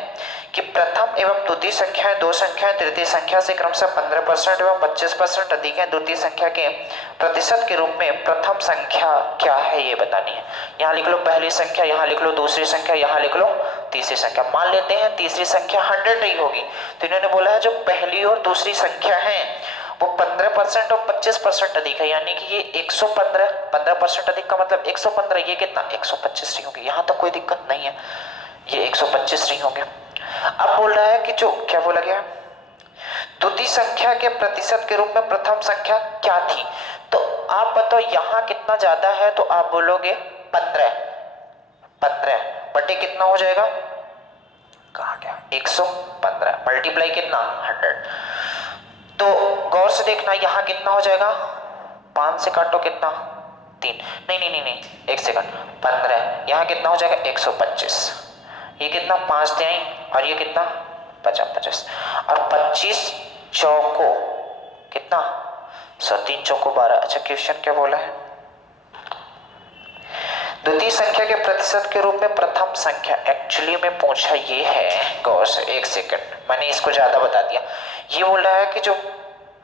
कि प्रथम एवं द्वितीय संख्याएं, दो संख्याएं तृतीय संख्या से क्रमशः 15% एवं 25% अधिक है, द्वितीय संख्या के प्रतिशत के रूप में प्रथम संख्या क्या है ये बतानी है। यहाँ लिख लो पहली संख्या, यहाँ लिख लो दूसरी संख्या, यहाँ लिख लो तीसरी संख्या। मान लेते हैं तीसरी संख्या 100 रही होगी, तो इन्होंने बोला है जो पहली और दूसरी संख्या है वो 15% और 25% अधिक है, यानी कि ये 115, 15% अधिक का मतलब 115, ये कितना 125 रही होगी। यहाँ तो कोई दिक्कत नहीं है, ये 125 रही होंगे। अब बोल रहा है कि जो क्या बोला गया, द्वितीय संख्या के प्रतिशत के रूप में प्रथम संख्या क्या थी। तो आप बताओ यहाँ कितना ज्यादा है, तो आप बोलोगे 15, 15 बटे कितना हो जाएगा, कहा गया 115, मल्टीप्लाई कितना 100। तो गौर से देखना यहाँ कितना हो जाएगा, 5 से काटो कितना 3, नहीं नहीं नहीं नहीं, एक सेकंड, 15, यहाँ कितना हो जाएगा 125, ये कितना 5 दे आई और ये कितना 50, और 25 चौको कितना 3 चौको 12। अच्छा क्वेश्चन क्या बोला है, द्वितीय संख्या के प्रतिशत के रूप में प्रथम संख्या, एक्चुअली में पूछा ये है, गौर से एक सेकंड, मैंने इसको ज्यादा बता दिया। ये बोल रहा है कि जो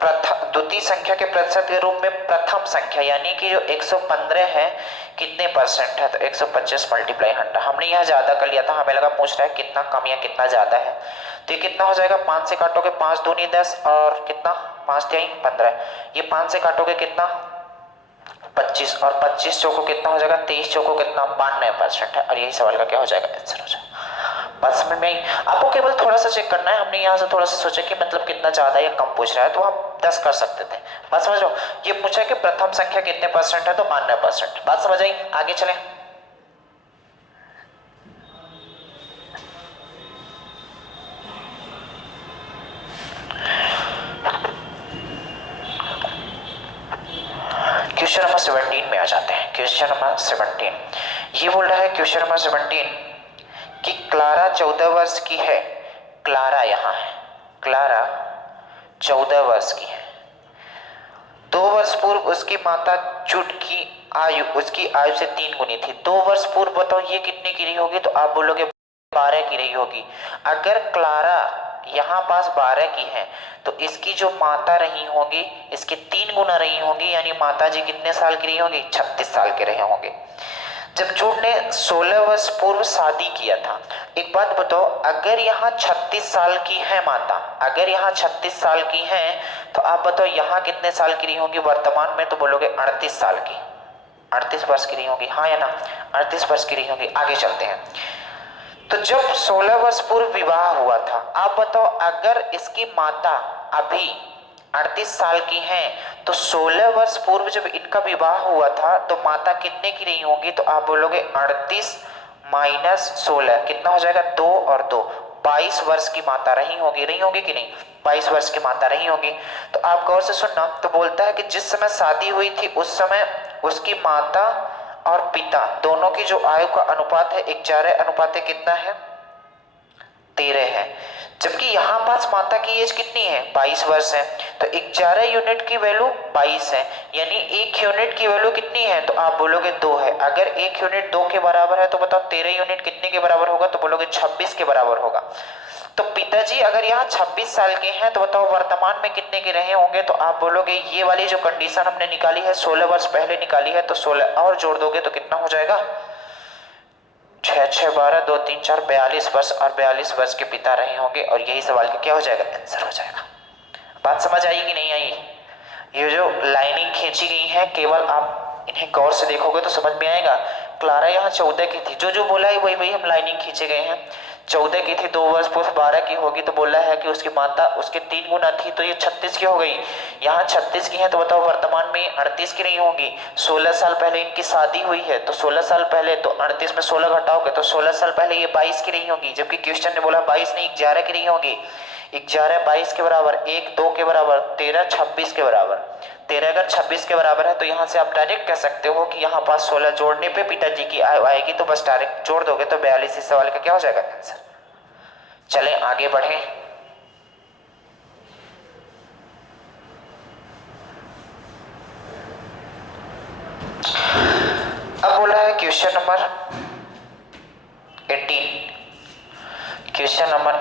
प्रथम द्वितीय संख्या के प्रतिशत के रूप में प्रथम संख्या यानी कि जो 115 है कितने परसेंट है, तो 125 मल्टीप्लाई 100। हमने यहाँ ज्यादा कर लिया था, हमें लगा पूछ रहा है कितना कम या कितना ज्यादा है, तो ये कितना हो जाएगा, 5 से काटोगे 5 दूनी 10 और कितना 5 तिहाई 15, ये 5 से काटोगे कितना 25 और 25 चौको कितना हो जाएगा 23 चौको कितना 92% है, और यही सवाल का क्या हो जाएगा आंसर हो जाएगा। बात समझ में आई? आपको केवल थोड़ा सा चेक करना है, हमने यहाँ से थोड़ा सा सोचा कि मतलब कितना ज्यादा या कम पूछ रहा है तो आप 10 कर सकते थे। बात समझ लो, ये पूछा कि प्रथम संख्या कितने परसेंट है तो 92%। बात समझ आई? आगे चले। क्वेश्चन नंबर 17 में आ जाते हैं। क्वेश्चन नंबर 17 ये बोल रहा है, क्वेश्चन नंबर 17 कि क्लारा 14 वर्ष की है। क्लारा यहाँ है, क्लारा 14 वर्ष की है। 2 वर्ष पूर्व उसकी माता जुट की आयु उसकी आयु से 3 गुनी थी। 2 वर्ष पूर्व बताओ ये कितने की रही होगी, तो आप बोलोगे 12 की रही होगी। अगर क्लारा यहाँ पास 12 की है तो इसकी जो माता रही होंगी इसके 3 गुना रही होंगी, यानी माता जी कितने साल की रही होंगी, 36 साल के रहे होंगे। जब जूट ने 16 वर्ष पूर्व शादी किया था। एक बात बताओ, अगर यहाँ 36 साल की है माता, अगर यहाँ 36 साल की है तो आप बताओ यहाँ कितने साल की रही होंगी वर्तमान में, तो बोलोगे 38 साल की, 38 वर्ष की रही होंगी, हाँ या ना, 38 वर्ष की रही होंगी। आगे चलते हैं। तो जब 16 वर्ष पूर्व विवाह हुआ था, आप बताओ अगर इसकी माता अभी 38 साल की हैं तो 16 वर्ष पूर्व जब इनका विवाह हुआ था तो माता कितने की रही होंगी, तो आप बोलोगे 38 माइनस 16 कितना हो जाएगा, 2 और 2 22 वर्ष की माता रही होगी कि नहीं, 22 वर्ष की माता रही होगी। तो आप गौर से सुनना, तो बोलता है कि जिस समय शादी हुई थी उस समय उसकी माता और पिता दोनों की जो आयु का अनुपात है 11 अनुपात कितना है, 13 है। जबकि यहाँ पास माता की एज कितनी है, 22 वर्ष है। तो 11 यूनिट की वैल्यू 22 है, यानी 1 यूनिट की वैल्यू कितनी है, तो आप बोलोगे 2 है। अगर 1 यूनिट 2 के बराबर है तो बताओ 13 यूनिट कितने के बराबर होगा, तो बोलोगे 26 के बराबर होगा। तो पिताजी अगर यहाँ 26 साल के हैं तो बताओ वर्तमान में कितने के रहे होंगे, तो आप बोलोगे ये वाली जो कंडीशन हमने निकाली है 16 वर्ष पहले निकाली है, तो 16 और जोड़ दोगे तो कितना हो जाएगा, 6 6 12 2 3 4 42 वर्ष, और 42 वर्ष के पिता रहे होंगे, और यही सवाल का क्या हो जाएगा, आंसर हो जाएगा। बात समझ आई कि नहीं आई? ये जो लाइनिंग खींची गई है केवल आप इन्हें गौर से देखोगे तो समझ में आएगा। क्लारा यहाँ 14 की थी, जो बोला है वही वही हम लाइनिंग खींचे गए हैं। 14 की थी, 2 वर्ष पूर्व 12 की होगी, तो बोला है कि उसकी माता उसके 3 गुना थी, तो ये 36 की हो गई। यहाँ 36 की है तो बताओ वर्तमान में 38 की नहीं होंगी। 16 साल पहले इनकी शादी हुई है, तो 16 साल पहले, तो 38 में 16 घटाओगे तो 16 साल पहले ये 22 की नहीं होगी, जबकि क्वेश्चन ने बोला 22 नहीं 11 की नहीं होगी। 11 22 के बराबर, 1 2 के बराबर, 13 26 के बराबर। 13 अगर 26 के बराबर है तो यहाँ से आप डायरेक्ट कह सकते हो कि यहाँ पास 16 जोड़ने पे पिताजी की आयु आएगी, तो बस डायरेक्ट जोड़ दोगे तो 42 इस सवाल का क्या हो जाएगा आंसर। चले आगे बढ़े। अब बोला है क्वेश्चन नंबर 18। क्वेश्चन नंबर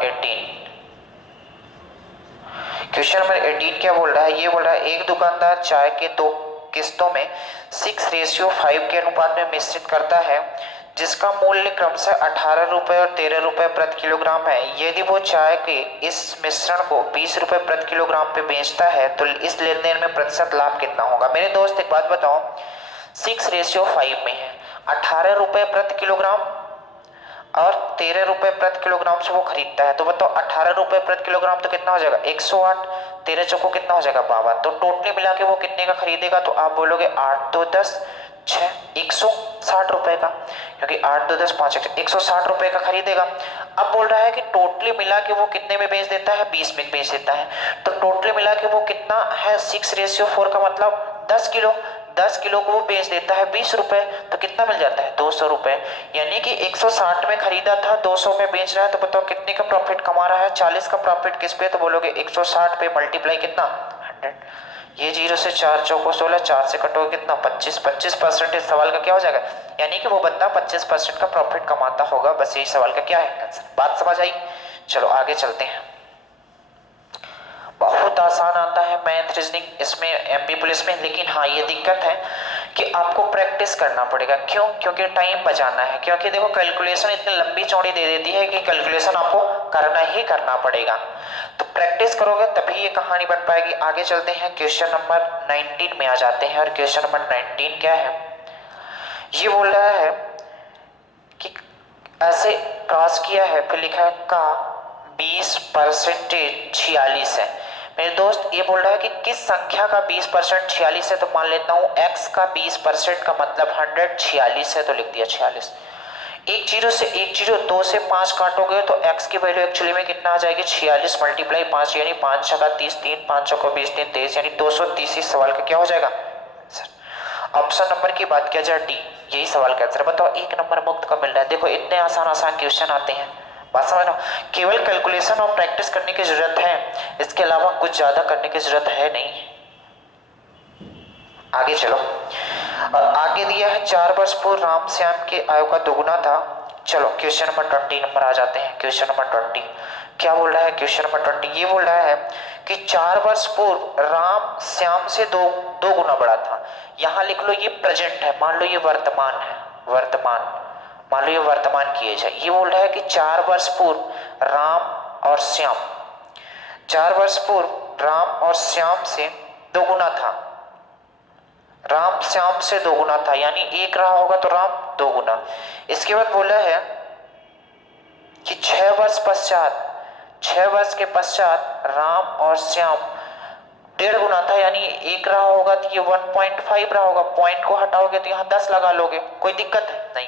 18 क्या बोल रहा है, ये बोल रहा है एक दुकानदार चाय के 2 किस्तों में 6:5 के अनुपात में मिश्रित करता है, जिसका मूल्य क्रमशः 18 रुपए और 13 रुपए प्रति किलोग्राम है। यदि वो चाय के इस मिश्रण को 20 रुपए प्रति किलोग्राम पे बेचता है तो इस लेन देन में प्रतिशत लाभ कितना होगा। मेरे दोस्त एक बात बताओ, 6:5 में है, 18 रुपए प्रति किलोग्राम और 13 रुपए प्रति किलोग्राम से वो खरीदता है, तो बताओ 18 रुपए प्रति किलोग्राम तो कितना हो जाएगा 108, 13 चौको कितना हो जाएगा 52, तो टोटली मिला के वो कितने का खरीदेगा, तो आप बोलोगे 8 2 10 6 160 रुपए का, क्योंकि 8 2 10 5 160 रुपए का खरीदेगा। अब बोल रहा है कि टोटली मिला के वो कितने में बेच देता है, 20 में बेच देता है, तो टोटली मिला के वो कितना है 6:4 का मतलब 10 किलो, 10 किलो को वो बेच देता है 20 रुपए, तो कितना मिल जाता है 200 रुपए। यानी कि 160 में खरीदा था 200 में बेच रहा है, तो बताओ कितने का प्रॉफिट कमा रहा है, 40 का प्रॉफिट किस पे, तो बोलोगे 160 पे मल्टीप्लाई कितना 100। ये 0 से 4 चौको 16, 4 से कटोगे कितना 25% इस सवाल का क्या हो जाएगा, यानी कि वो बंदा 25% का प्रॉफिट कमाता होगा। बस यही सवाल का क्या है आंसर। बात समझ आई? चलो आगे चलते हैं। बहुत आसान आता है मैथ रीजनिंग इसमें एमपी पुलिस में, लेकिन हाँ ये दिक्कत है कि आपको प्रैक्टिस करना पड़ेगा। क्यों? क्योंकि टाइम बचाना है। क्योंकि देखो कैलकुलेशन इतनी लंबी चौड़ी दे देती है कि कैलकुलेशन आपको करना ही करना पड़ेगा। तो प्रैक्टिस करोगे तभी ये कहानी बन पाएगी। आगे चलते हैं, क्वेश्चन नंबर 19 में आ जाते हैं। और क्वेश्चन नंबर 19 क्या है? ये बोल रहा है कि ऐसे क्रॉस किया है, फिर लिखा है का 20% 46 है। मेरे दोस्त ये बोल रहा है कि किस संख्या का 20% 46 है, तो मान लेता हूं x का 20% का मतलब 146 है, तो लिख दिया 46। एक जीरो से एक जीरो, 2 से 5 काटोगे तो x की वैल्यू एक्चुअली में कितना आ जाएगी? 46 मल्टीप्लाई 5 यानी 5 छका 30, 3 5 चौको 20, 3 23 यानी 230। इस सवाल का क्या हो जाएगा? ऑप्शन नंबर की बात किया जाए डी, यही सवाल का आंसर। बताओ एक नंबर मुक्त कब मिल रहा है? देखो इतने आसान आसान क्वेश्चन आते हैं, बात समझ लो। केवल कैलकुलेशन और प्रैक्टिस करने की जरूरत है, इसके अलावा कुछ ज्यादा करने की जरूरत है नहीं। आगे चलो, और आगे दिया है 4 वर्ष पूर्व राम श्याम के आयु का दोगुना था। चलो क्वेश्चन नंबर 20 नंबर आ जाते हैं। क्वेश्चन नंबर 20 क्या बोल रहा है? क्वेश्चन नंबर 20 ये बोल रहा है कि 4 वर्ष पूर्व राम श्याम से दो गुना बड़ा था। यहां लिख लो ये प्रेजेंट है, मान लो ये वर्तमान है, वर्तमान, मान लो ये वर्तमान किए जाए। ये बोल रहा है कि 4 वर्ष पूर्व राम और श्याम, 4 वर्ष पूर्व राम और श्याम से दोगुना था। राम श्याम से दोगुना था यानी एक रहा होगा तो राम दोगुना। इसके बाद बोला है कि 6 वर्ष पश्चात, 6 वर्ष के पश्चात राम और श्याम 1.5 गुना था यानी एक रहा होगा तो ये 1.5 रहा होगा। पॉइंट को हटाओगे तो यहाँ 10 लगा लोगे, कोई दिक्कत नहीं।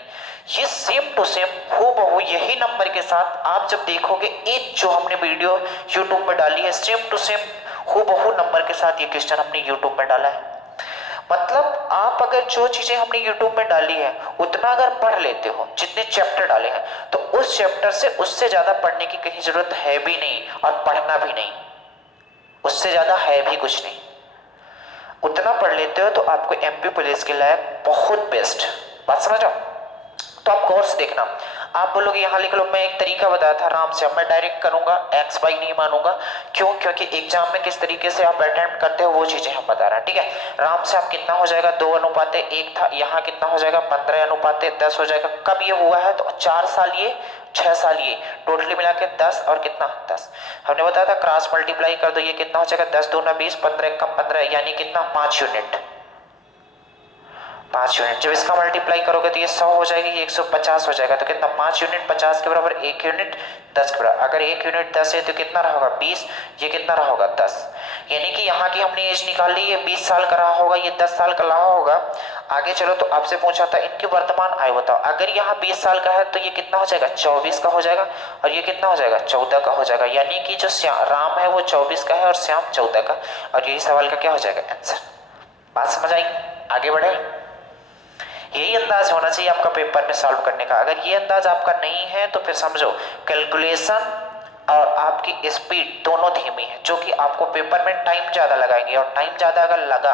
ये सेम टू सेम हूबहू यही नंबर के साथ आप जब देखोगे, एक जो हमने वीडियो यूट्यूब में डाली है सेम टू सेम हूबहू नंबर के साथ ये क्वेश्चन हमने यूट्यूब में डाला है। मतलब आप अगर जो चीजें हमने YouTube में डाली है उतना अगर पढ़ लेते हो, जितने चैप्टर डाले हैं, तो उस चैप्टर से उससे ज्यादा पढ़ने की कहीं जरूरत है भी नहीं और पढ़ना भी नहीं, उससे ज्यादा है भी कुछ नहीं। उतना पढ़ लेते हो तो आपको एमपी पुलिस के लायक बहुत बेस्ट। बात समझ रहा? तो आप गौर से देखना। आप बोलोगे यहाँ लिख लो, मैं एक तरीका बताया था राम से, मैं डायरेक्ट करूंगा, एक्स वाई नहीं मानूंगा। क्यों? क्योंकि एग्जाम में किस तरीके से आप अटेम्प्ट करते हो वो चीजें हम बता रहे हैं, ठीक है। राम से आप कितना हो जाएगा? 2:1 था, यहाँ कितना हो जाएगा? 15:10 हो जाएगा। कब ये हुआ है? तो 4 साल ये, 6 साल ये, टोटली मिला के 10 और कितना 10। हमने बताया था क्रॉस मल्टीप्लाई कर दो, ये कितना हो जाएगा? 10 दूना 20, 15 कम 15 यानी कितना? 5 यूनिट, 5 यूनिट। जब इसका मल्टीप्लाई करोगे तो ये 100 हो जाएगी, ये 150 हो जाएगा। तो कितना? 5 यूनिट 50 के बराबर, 1 यूनिट 10 के बराबर। अगर 1 यूनिट 10 है तो कितना रहा होगा? 20। ये कितना रहा होगा? 10। यानी कि यहाँ की हमने एज निकाल ली, ये 20 साल का रहा होगा, ये 10 साल का रहा होगा। आगे चलो, तो आपसे पूछा था इनकी वर्तमान आयु बताओ। अगर यहाँ 20 साल का है तो ये कितना हो जाएगा? 24 का हो जाएगा। और ये कितना हो जाएगा? 14 का हो जाएगा। यानी कि जो राम है वो 24 का है और श्याम 14 का। और यही सवाल का क्या हो जाएगा? आंसर। बात समझ आई? आगे बढ़े। यही अंदाज होना चाहिए आपका पेपर में सॉल्व करने का। अगर ये अंदाज आपका नहीं है तो फिर समझो कैलकुलेशन और आपकी स्पीड दोनों धीमी है, जो कि आपको पेपर में टाइम ज्यादा लगाएंगे। और टाइम ज्यादा अगर लगा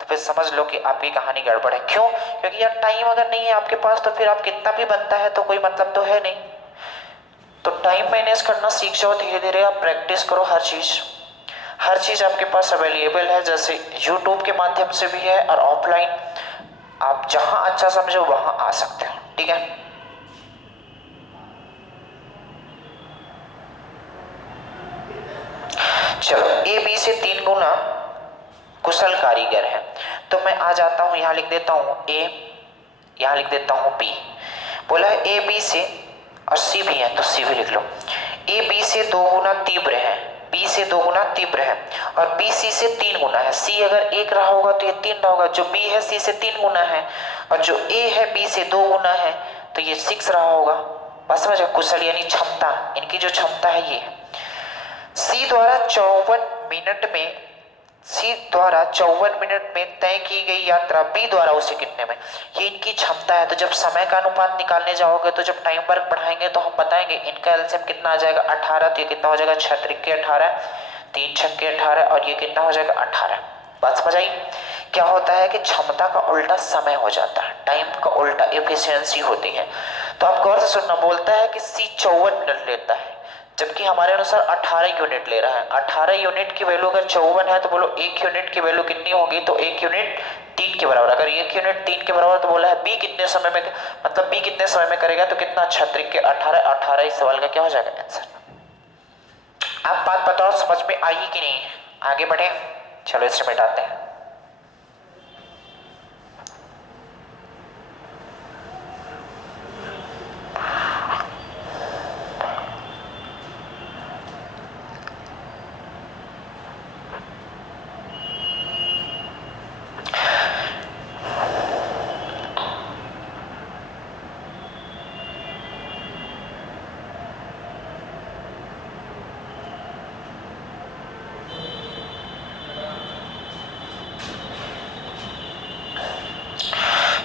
तो फिर समझ लो कि आपकी कहानी गड़बड़ है। क्यों? क्योंकि यार टाइम अगर नहीं है आपके पास तो फिर आप कितना भी बनता है तो कोई मतलब तो है नहीं। तो टाइम मैनेज करना सीख जाओ धीरे धीरे, आप प्रैक्टिस करो। हर चीज आपके पास अवेलेबल है, जैसे यूट्यूब के माध्यम से भी है और ऑफलाइन आप जहां अच्छा समझो वहां आ सकते हो, ठीक है। चलो, ए बी से 3 गुना कुशल कारीगर है, तो मैं आ जाता हूं, यहां लिख देता हूं ए, यहां लिख देता हूं बी। बोला है ए बी से, और सी भी है तो सी भी लिख लो। ए बी से 2 गुना तीव्र है, बी से 2 गुना तीव्र है, और बी सी से 3 गुना है। सी अगर 1 रहा होगा तो ये 3 रहा होगा, जो बी है सी से 3 गुना है, और जो ए है बी से 2 गुना है तो ये 6 रहा होगा। बस समझ। कुशल यानी क्षमता, इनकी जो क्षमता है ये है। सी द्वारा 54 मिनट में तय की गई यात्रा बी द्वारा उसे कितने में, ये इनकी क्षमता है। तो जब समय का अनुपात निकालने जाओगे तो जब टाइम वर्क बढ़ाएंगे तो हम बताएंगे इनका एलसीएम कितना आ जाएगा? 18। तो ये कितना हो जाएगा? 6 त्रिक के 18, 3 छक के 18, और ये कितना हो जाएगा? 18। बात समझ आई? क्या होता है कि क्षमता का उल्टा समय हो जाता है, टाइम का उल्टा एफिशिएंसी होती है। तो आप गौर से सुनना, बोलता है कि सी 54 मिनट लेता है, जबकि हमारे अनुसार 18 यूनिट ले रहा है। 18 यूनिट की वैल्यू अगर 54 है तो बोलो 1 यूनिट की वैल्यू कितनी होगी, तो 1 यूनिट 3 के बराबर। अगर 1 यूनिट 3 के बराबर तो बोला है बी कितने समय में, मतलब बी कितने समय में करेगा, तो कितना अच्छा तरीके 18 इस सवाल का क्या हो जाएगा आंसर। आप बात बताओ समझ में आई कि नहीं, आगे बढ़े, चलो इसे मिटाते हैं।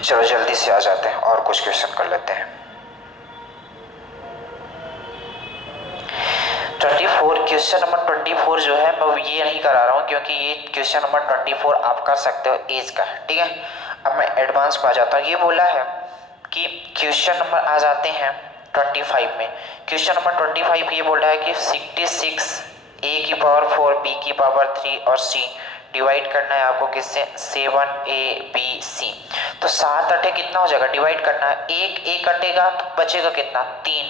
चलो जल्दी से आ जाते हैं और कुछ क्वेश्चन कर लेते हैं। 24 क्वेश्चन नंबर 24 जो है मैं ये नहीं करा रहा हूँ क्योंकि ये क्वेश्चन नंबर 24 आप कर सकते हो एज का, ठीक है। अब मैं एडवांस पे आ जाता हूँ। ये बोला है कि क्वेश्चन नंबर आ जाते हैं 25 में। क्वेश्चन नंबर 25 ये बोल रहा है कि 66 a की पावर 4 b की पावर 3 और c डिवाइड करना है आपको किससे, 7abc। तो 7 अठे कितना हो जाएगा, डिवाइड करना है, एक a कटेगा तो बचेगा कितना 3,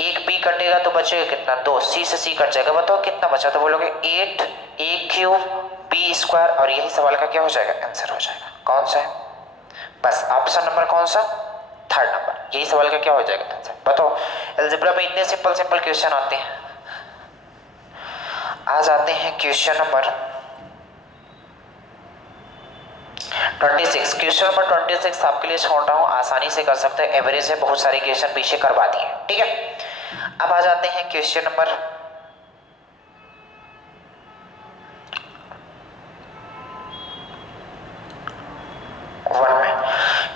एक b कटेगा तो बचेगा कितना 2, c से c कट जाएगा, बताओ कितना बचा, तो बोलोगे 8a³ b स्क्वायर, और यही सवाल का क्या हो जाएगा आंसर हो जाएगा। कौन सा है, बस ऑप्शन नंबर कौन सा, थर्ड नंबर, यही सवाल का क्या हो जाएगा आंसर। बताओ अलजेब्रा में इतने सिंपल सिंपल क्वेश्चन आते हैं। आ जाते हैं क्वेश्चन नंबर 26। क्वेश्चन नंबर 26 आपके लिए छोड़ रहा हूं, आसानी से कर सकते हैं, एवरेज है, बहुत सारे क्वेश्चन पीछे करवा दिए, ठीक है। अब आ जाते हैं क्वेश्चन नंबर 1 में।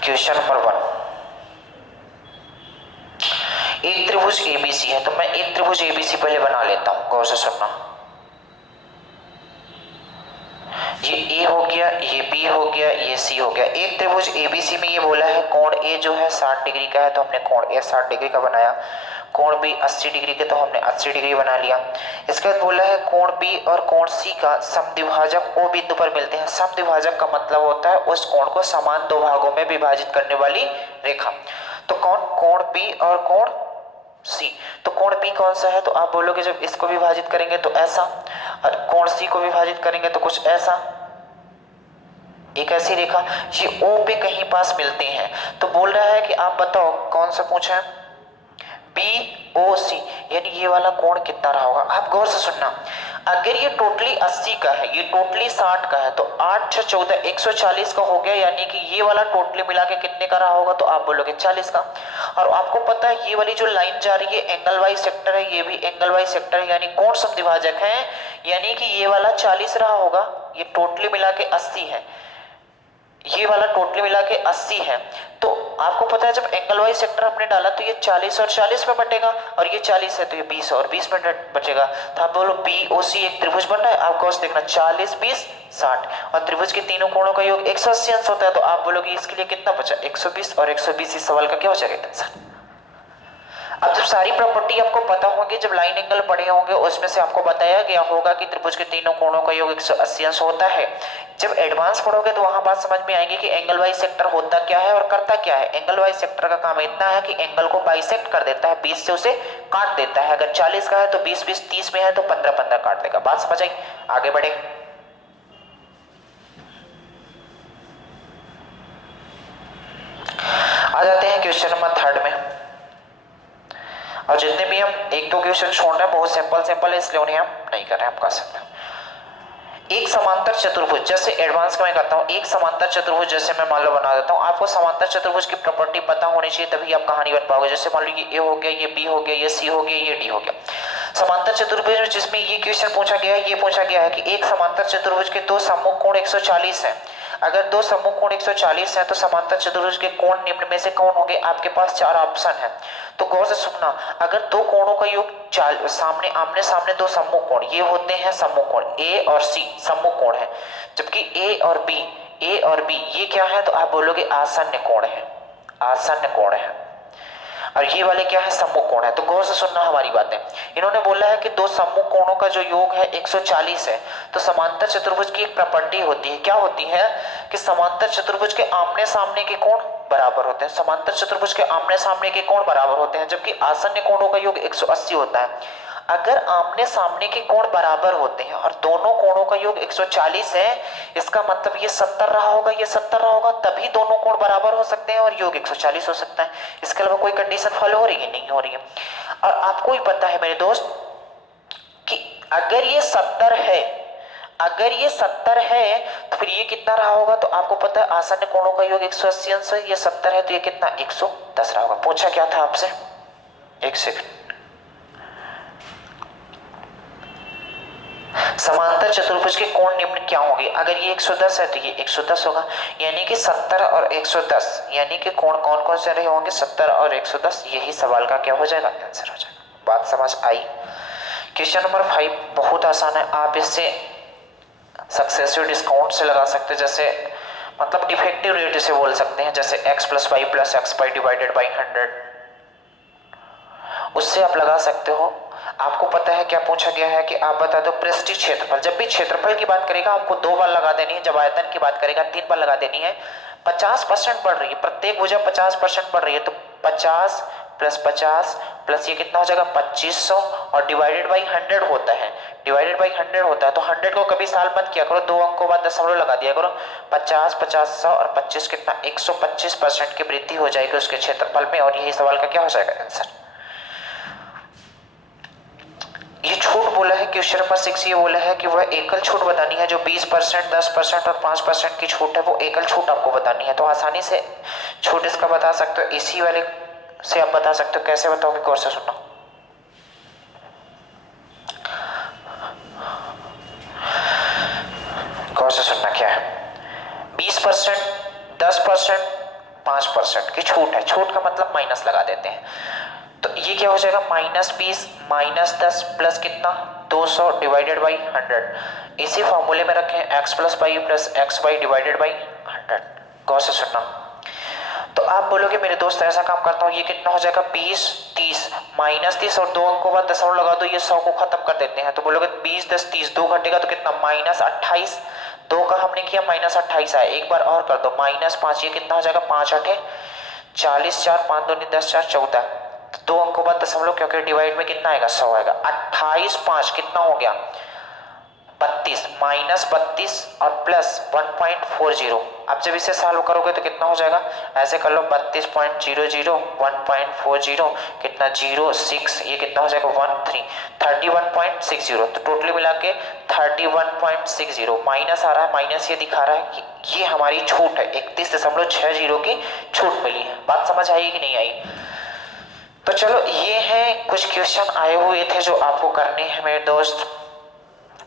क्वेश्चन नंबर 1, एक त्रिभुज एबीसी है, तो मैं एक त्रिभुज एबीसी पहले बना लेता हूं, गौर से सुनना। ये ए हो गया, ये बी हो गया, ये सी हो गया। एक त्रिभुज एबीसी में ये बोला है कोण ए जो है 60 डिग्री का है, तो हमने कोण ए 60 डिग्री का बनाया। कोण बी 80 डिग्री के, तो हमने 80 डिग्री बना लिया। इसके बाद बोला है कोण बी और कोण सी का समद्विभाजक ओ बिंदु पर मिलते हैं। समद्विभाजक का मतलब होता है उस कोण को समान दो भागों में विभाजित करने वाली रेखा। तो कौन, कोण बी और कोण सी। तो कोण बी कौन सा है, तो आप बोलोगे जब इसको विभाजित करेंगे तो ऐसा, और कोण सी को विभाजित करेंगे तो कुछ ऐसा, एक ऐसी रेखा, ये ओ पे कहीं पास मिलते हैं। तो बोल रहा है कि आप बताओ कौन सा पूछा है, बी ओ सी, यानी ये वाला कोण कितना रहा होगा। आप गौर से सुनना, अगर ये टोटली 80 का है, ये टोटली 60 का है, तो 8 6 14 140 का हो गया, यानी कि ये वाला टोटली मिला के कितने का रहा होगा, तो आप बोलोगे 40 का। और आपको पता है ये वाली जो लाइन जा रही है एंगल वाइज सेक्टर है, ये भी एंगल वाइज सेक्टर है, यानी कोण समद्विभाजक है, यानी कि ये वाला 40 रहा होगा, ये टोटली मिला के 80 है, ये वाला टोटली मिला के 80 है। तो आपको पता है जब एंगल वाइज सेक्टर हमने डाला तो ये 40 और 40 में बटेगा, और ये 40 है तो ये 20 और 20 में बचेगा। तो आप बोलो बी ओ सी एक त्रिभुज बन रहा है, आपको देखना 40 20 60, और त्रिभुज के तीनों कोणों का योग 180 अंश होता है। तो आप बोलोगे इसके लिए कितना बचा, 120, और 120 इस सवाल का क्या हो जाएगा आंसर। अब जब सारी प्रॉपर्टी आपको पता होंगी, जब लाइन एंगल पढ़े होंगे उसमें से आपको बताया गया होगा कि त्रिभुज के तीनों कोणों का योग 180 अंश होता है। जब एडवांस पढ़ोगे तो वहां बात समझ में आएगी कि एंगल वाइज सेक्टर होता क्या है और करता क्या है। एंगल वाइज सेक्टर का काम इतना है कि एंगल को बाइसेक्ट कर देता है, 20 से उसे काट देता है। अगर 40 का है तो 20 20, 30 में है तो 15 15 काट देगा। बात समझ आई, आगे बढ़े। आ जाते हैं क्वेश्चन नंबर 3 में, और जितने भी हम एक दो क्वेश्चन छोड़ रहे हैं बहुत सिंपल सिंपल है, इसलिए उन्हें हम नहीं कर रहे हैं, आप कर सकते हैं। एक समांतर चतुर्भुज, जैसे एडवांस का मैं करता हूँ, एक समांतर चतुर्भुज जैसे मैं मान लो बना देता हूँ। आपको समांतर चतुर्भुज की प्रॉपर्टी पता होनी चाहिए, तभी आप कहानी बन पाओगे। जैसे मान लो ये ए हो गया, ये बी हो गया, ये सी हो गया, ये डी हो गया। समांतर चतुर्भुज में जिसमें ये क्वेश्चन पूछा गया है, ये पूछा गया है कि एक समांतर चतुर्भुज के दो सम्मुख कोण 140 है। अगर दो सम्मुख कोण 140 है तो समांतर चतुर्भुज के कोण निम्न में से कौन होंगे। आपके पास 4 ऑप्शन है, तो गौर से सुनना। अगर दो कोणों का योग सामने आमने सामने दो सम्मुख कोण, ये होते हैं सम्मुख कोण, ए और सी सम्मुख कोण है। जबकि ए और बी ये क्या है, तो आप बोलोगे आसन्न कोण है, आसन्न कोण है। और ये वाले क्या है, सम्मुख कोण है। तो गौर से सुनना हमारी बातें। इन्होंने बोला है कि दो सम्मुख कोणों का जो योग है 140 है। तो समांतर चतुर्भुज की एक प्रॉपर्टी होती है, क्या होती है कि समांतर चतुर्भुज के आमने सामने के कोण बराबर होते हैं। समांतर चतुर्भुज के आमने सामने के कोण बराबर होते हैं, जबकि आसन्न कोणों का योग 180 होता है। अगर आमने सामने के कोण बराबर होते हैं और दोनों कोणों का योग 140 है, इसका मतलब ये 70 रहा होगा, ये 70 रहा होगा, तभी दोनों कोण बराबर हो सकते हैं और योग 140 हो सकता है। इसके अलावा कोई कंडीशन फॉलो हो रही है? नहीं हो रही है। और आपको ही पता है मेरे दोस्त कि अगर ये 70 है, अगर ये 70 है तो फिर ये कितना रहा होगा? तो आपको पता है आसन्न कोणों का योग 180 अंश है, ये 70 है तो ये कितना 110 रहा होगा। पूछा क्या था आपसे? एक सेकंड। समांतर चतुर्भुज के कोण निम्न क्या होंगे? अगर ये 110 है तो ये 110 होगा, यानी कि 70 और 110, यानी कि कोण कौन कौन से रहे होंगे? 70 और 110। यही सवाल का क्या हो जाएगा? आंसर हो जाएगा। बात समझ आई? क्वेश्चन नंबर 5 बहुत आसान है, आप इससे सक्सेसिव डिस्काउंट से लगा सकते हैं, जैसे मतलब डिफेक्टिव रेट से बोल सकते हैं, जैसे x + y + x² divided by 100, उससे आप लगा सकते हो। आपको पता है क्या पूछा गया है कि आप बता दो पृष्ठीय क्षेत्रफल। जब भी क्षेत्रफल की बात करेगा आपको 2 बार लगा देनी है, जब आयतन की बात करेगा 3 बार लगा देनी है। 50% बढ़ रही है, प्रत्येक भुजा 50% बढ़ रही है, तो 50 + 50 प्लस ये कितना हो जाएगा 2500 और डिवाइडेड बाई 100 होता है, डिवाइडेड बाई 100 होता है। तो 100 को कभी साल मत किया करो, 2 अंकों बाद दशमलव लगा दिया करो। 50 50 100 और 25 कितना 125% की वृद्धि हो जाएगी उसके क्षेत्रफल में, और यही सवाल का क्या हो जाएगा आंसर। ये छूट बोला है क्वेश्चन नंबर 6, ये बोला है कि वह एकल छूट बतानी है, जो 20%, 10% और 5% की छूट है वो एकल छूट आपको बतानी है। तो आसानी से छूट इसका बता सकते हो, इसी वाले से आप बता सकते हो। कैसे बताओगे? गौर से सुनना। गौर से सुनना क्या है, 20%, 10%, 5% की छूट है। छूट का मतलब माइनस लगा देते हैं, तो ये क्या हो जाएगा -20 -10 प्लस कितना 200 डिवाइडेड बाई 100। इसी फॉर्मूले में रखें x + y + xy divided by 100। गौर से सुनना। तो आप बोलोगे मेरे दोस्त ऐसा काम करता हूँ, ये कितना हो जाएगा 20 30 -30 और 2 अंकों बाद दशमलव लगा दो, ये 100 को खत्म कर देते हैं। तो बोलोगे 20 10 30 2 घटेगा तो कितना -28, 2 का हमने किया -28 आया। एक बार और कर दो -5, ये कितना हो जाएगा 5 8 40 4 5 2 10 4 14, 2 अंकों बाद दशमलव, क्योंकि डिवाइड में कितना आएगा 100 आएगा। 28 5 कितना हो गया 32, -32 और प्लस 1.40। अब जब इसे सॉल्व करोगे तो कितना हो जाएगा, ऐसे कर लो 32.00 1.40 कितना 06, ये कितना हो जाएगा 31.60। तो टोटली मिला के 31.60 माइनस आ रहा है, माइनस ये दिखा रहा है कि ये हमारी छूट है, 31.60 की छूट मिली है। बात समझ आई कि नहीं आई? तो चलो ये हैं कुछ क्वेश्चन आए हुए थे जो आपको करने हैं मेरे दोस्त।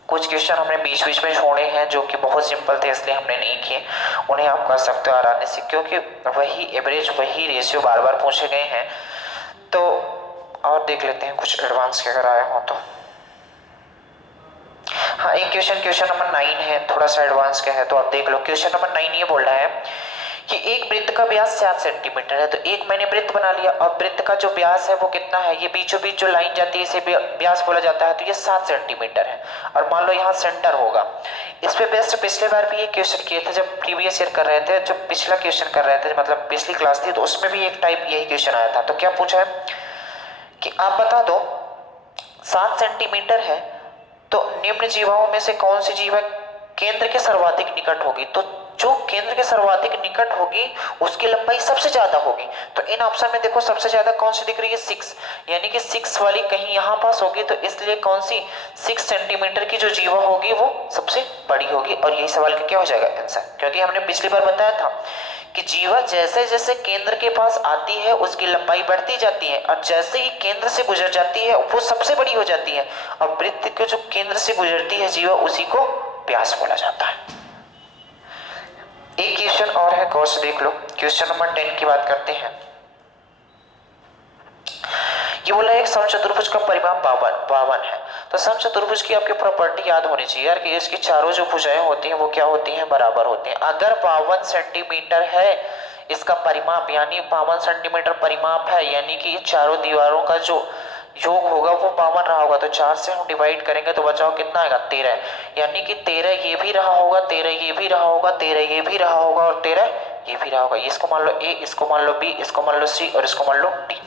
कुछ क्वेश्चन हमने बीच बीच में छोड़े हैं जो कि बहुत सिंपल थे, इसलिए हमने नहीं किए, उन्हें आप कर सकते हो आराम से, क्योंकि वही एवरेज वही रेशियो बार बार पूछे गए हैं। तो और देख लेते हैं कुछ एडवांस के अगर आए हों तो। हाँ, एक क्वेश्चन नंबर 9 है, थोड़ा सा एडवांस का है, तो आप देख लो। क्वेश्चन नंबर 9 ये बोल रहा है कि एक वृत्त का व्यास 7 सेंटीमीटर है। तो एक मैंने वृत्त बना लिया और वृत्त का जो व्यास है वो कितना है, ये बीचों बीच जो लाइन जाती है इसे व्यास बोला जाता है। तो ये 7 सेंटीमीटर है और मान लो यहाँ सेंटर होगा। इस पे बेस्ट पिछले बार भी ये क्वेश्चन किए थे जब प्रीवियस ईयर कर रहे थे, जब पिछला क्वेश्चन कर रहे थे, मतलब पिछली क्लास थी, तो उसमें भी एक टाइप यही क्वेश्चन आया था। तो क्या पूछा है कि आप बता दो 7 सेंटीमीटर है तो निम्न जीवाओं में से कौन सी जीवा केंद्र के सर्वाधिक निकट होगी। तो जो केंद्र के सर्वाधिक निकट होगी उसकी लंबाई सबसे ज्यादा होगी। तो इन ऑप्शन में देखो सबसे ज्यादा कौन सी दिख रही है 6, यानी कि 6 वाली कहीं यहां पास होगी, तो इसलिए कौन सी 6 सेंटीमीटर की जो जीवा होगी वो सबसे बड़ी होगी। और यही सवाल का क्या हो जाएगा आंसर, क्योंकि हमने पिछली बार बताया था कि जीवा जैसे जैसे केंद्र के पास आती है उसकी लंबाई बढ़ती जाती है, और जैसे ही केंद्र से गुजर जाती है वो सबसे बड़ी हो जाती है। और वृत्त के जो केंद्र से गुजरती है जीवा उसी को व्यास बोला जाता है। एक क्वेश्चन और है, गौर से देख लो। क्वेश्चन नंबर 10 की बात करते हैं। ये बोला एक समचतुर्भुज का परिमाप 52 है। तो समचतुर्भुज की आपकी प्रॉपर्टी याद होनी चाहिए यार कि इसकी चारों जो भुजाएं होती हैं वो क्या होती हैं, बराबर होती हैं। अगर 52 सेंटीमीटर है इसका परिमाप यानी 52 सेंटीमीटर परिमाप है, यानी कि ये चारों दीवारों का जो योग होगा वो 52 रहा होगा। तो 4 से हम डिवाइड करेंगे तो बचाओ कितना आएगा 13, यानी कि 13 ये भी रहा होगा, 13 ये भी रहा होगा, 13 ये भी रहा होगा और 13 ये भी रहा होगा। इसको मान लो ए, इसको मान लो बी, इसको मान लो सी और इसको मान लो डी।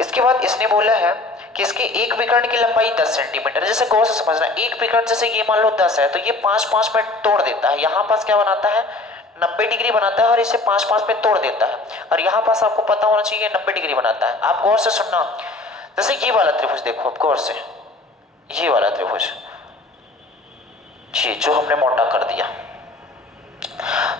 इसके बाद इसने बोला है कि इसके एक विकर्ण की लंबाई 10 सेंटीमीटर। जैसे गौर से समझना, एक विकर्ण जैसे ये मान लो 10 है तो ये 5-5 में तोड़ देता है। यहाँ पास क्या बनाता है 90 डिग्री बनाता है और इसे 5-5 में तोड़ देता है, और यहाँ पास आपको पता होना चाहिए 90 डिग्री बनाता है। आप गौर से सुनना, जैसे ये वाला त्रिभुज देखो आप गौर से, ये वाला त्रिभुज ये जो हमने मोटा कर दिया,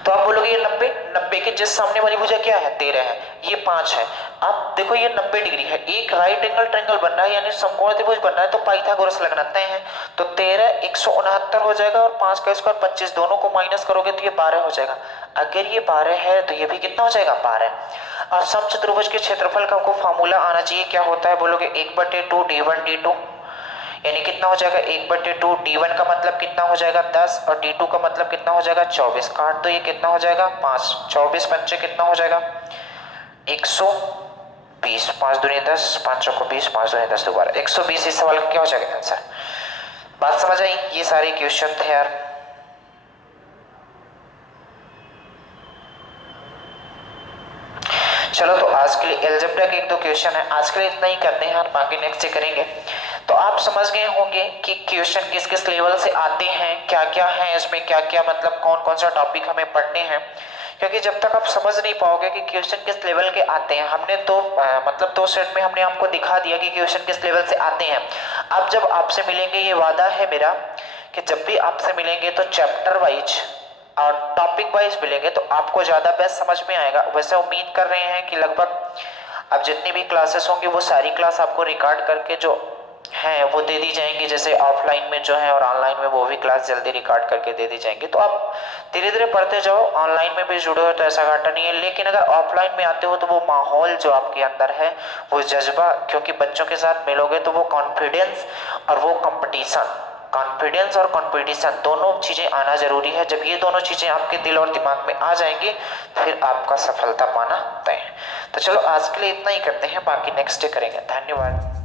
तो आप बोलोगे ये 90 के जिस सामने वाली भुजा क्या है 13 है, ये 5 है। अब देखो ये 90 डिग्री है, एक राइट एंगल ट्रायंगल बन रहा है यानी समकोण त्रिभुज बन रहा है, तो पाइथागोरस लगना तय है। तो 13 169 हो जाएगा और 5 का स्क्वायर 25, दोनों को माइनस करोगे तो ये 12 हो जाएगा। अगर ये 12 है तो ये भी कितना हो जाएगा 12। और समचतुर्भुज के क्षेत्रफल का आपको फार्मूला आना चाहिए, क्या होता है बोलोगे 1/2 d1 d2, यानी कितना हो जाएगा 1/2। d1 का मतलब कितना हो जाएगा 10 और d2 का मतलब कितना हो जाएगा 24। काट दो, ये कितना हो जाएगा 5, 24 पंचे कितना हो जाएगा 120, 5 दूनी 10, 5 चौको 20, 5 दूनी 10 दोबारा 120। इस सवाल का क्या हो जाएगा आंसर। बात समझ आई, ये सारे क्वेश्चन थे यार। चलो तो आज के लिए एल्जेब्रा के 1-2 क्वेश्चन है, आज के लिए इतना ही करते हैं और बाकी नेक्स्ट डे करेंगे। तो आप समझ गए होंगे कि क्वेश्चन किस किस लेवल से आते हैं, क्या क्या है इसमें, क्या क्या मतलब कौन कौन सा टॉपिक हमें पढ़ने हैं, क्योंकि जब तक आप समझ नहीं पाओगे कि क्वेश्चन किस लेवल के आते हैं, हमने तो मतलब 2 सेट में हमने आपको दिखा दिया कि क्वेश्चन किस लेवल से आते हैं। अब जब आपसे मिलेंगे, ये वादा है मेरा कि जब भी आपसे मिलेंगे तो चैप्टर वाइज और टॉपिक वाइज मिलेंगे तो आपको ज़्यादा बेस्ट समझ में आएगा। वैसे उम्मीद कर रहे हैं कि लगभग अब जितनी भी क्लासेस होंगी वो सारी क्लास आपको रिकॉर्ड करके जो हैं वो दे दी जाएंगी, जैसे ऑफलाइन में जो है और ऑनलाइन में वो भी क्लास जल्दी रिकॉर्ड करके दे दी जाएंगी। तो आप धीरे धीरे पढ़ते जाओ, ऑनलाइन में भी जुड़े हो तो ऐसा घाटा नहीं है, लेकिन अगर ऑफलाइन में आते हो तो वो माहौल जो आपके अंदर है, वो जज्बा, क्योंकि बच्चों के साथ मिलोगे तो वो कॉन्फिडेंस और वो कंपटीशन, कॉन्फिडेंस और कंपटीशन दोनों चीज़ें आना जरूरी है। जब ये दोनों चीज़ें आपके दिल और दिमाग में आ जाएंगी फिर आपका सफलता पाना तय है। तो चलो आज के लिए इतना ही करते हैं, बाकी नेक्स्ट डे करेंगे। धन्यवाद।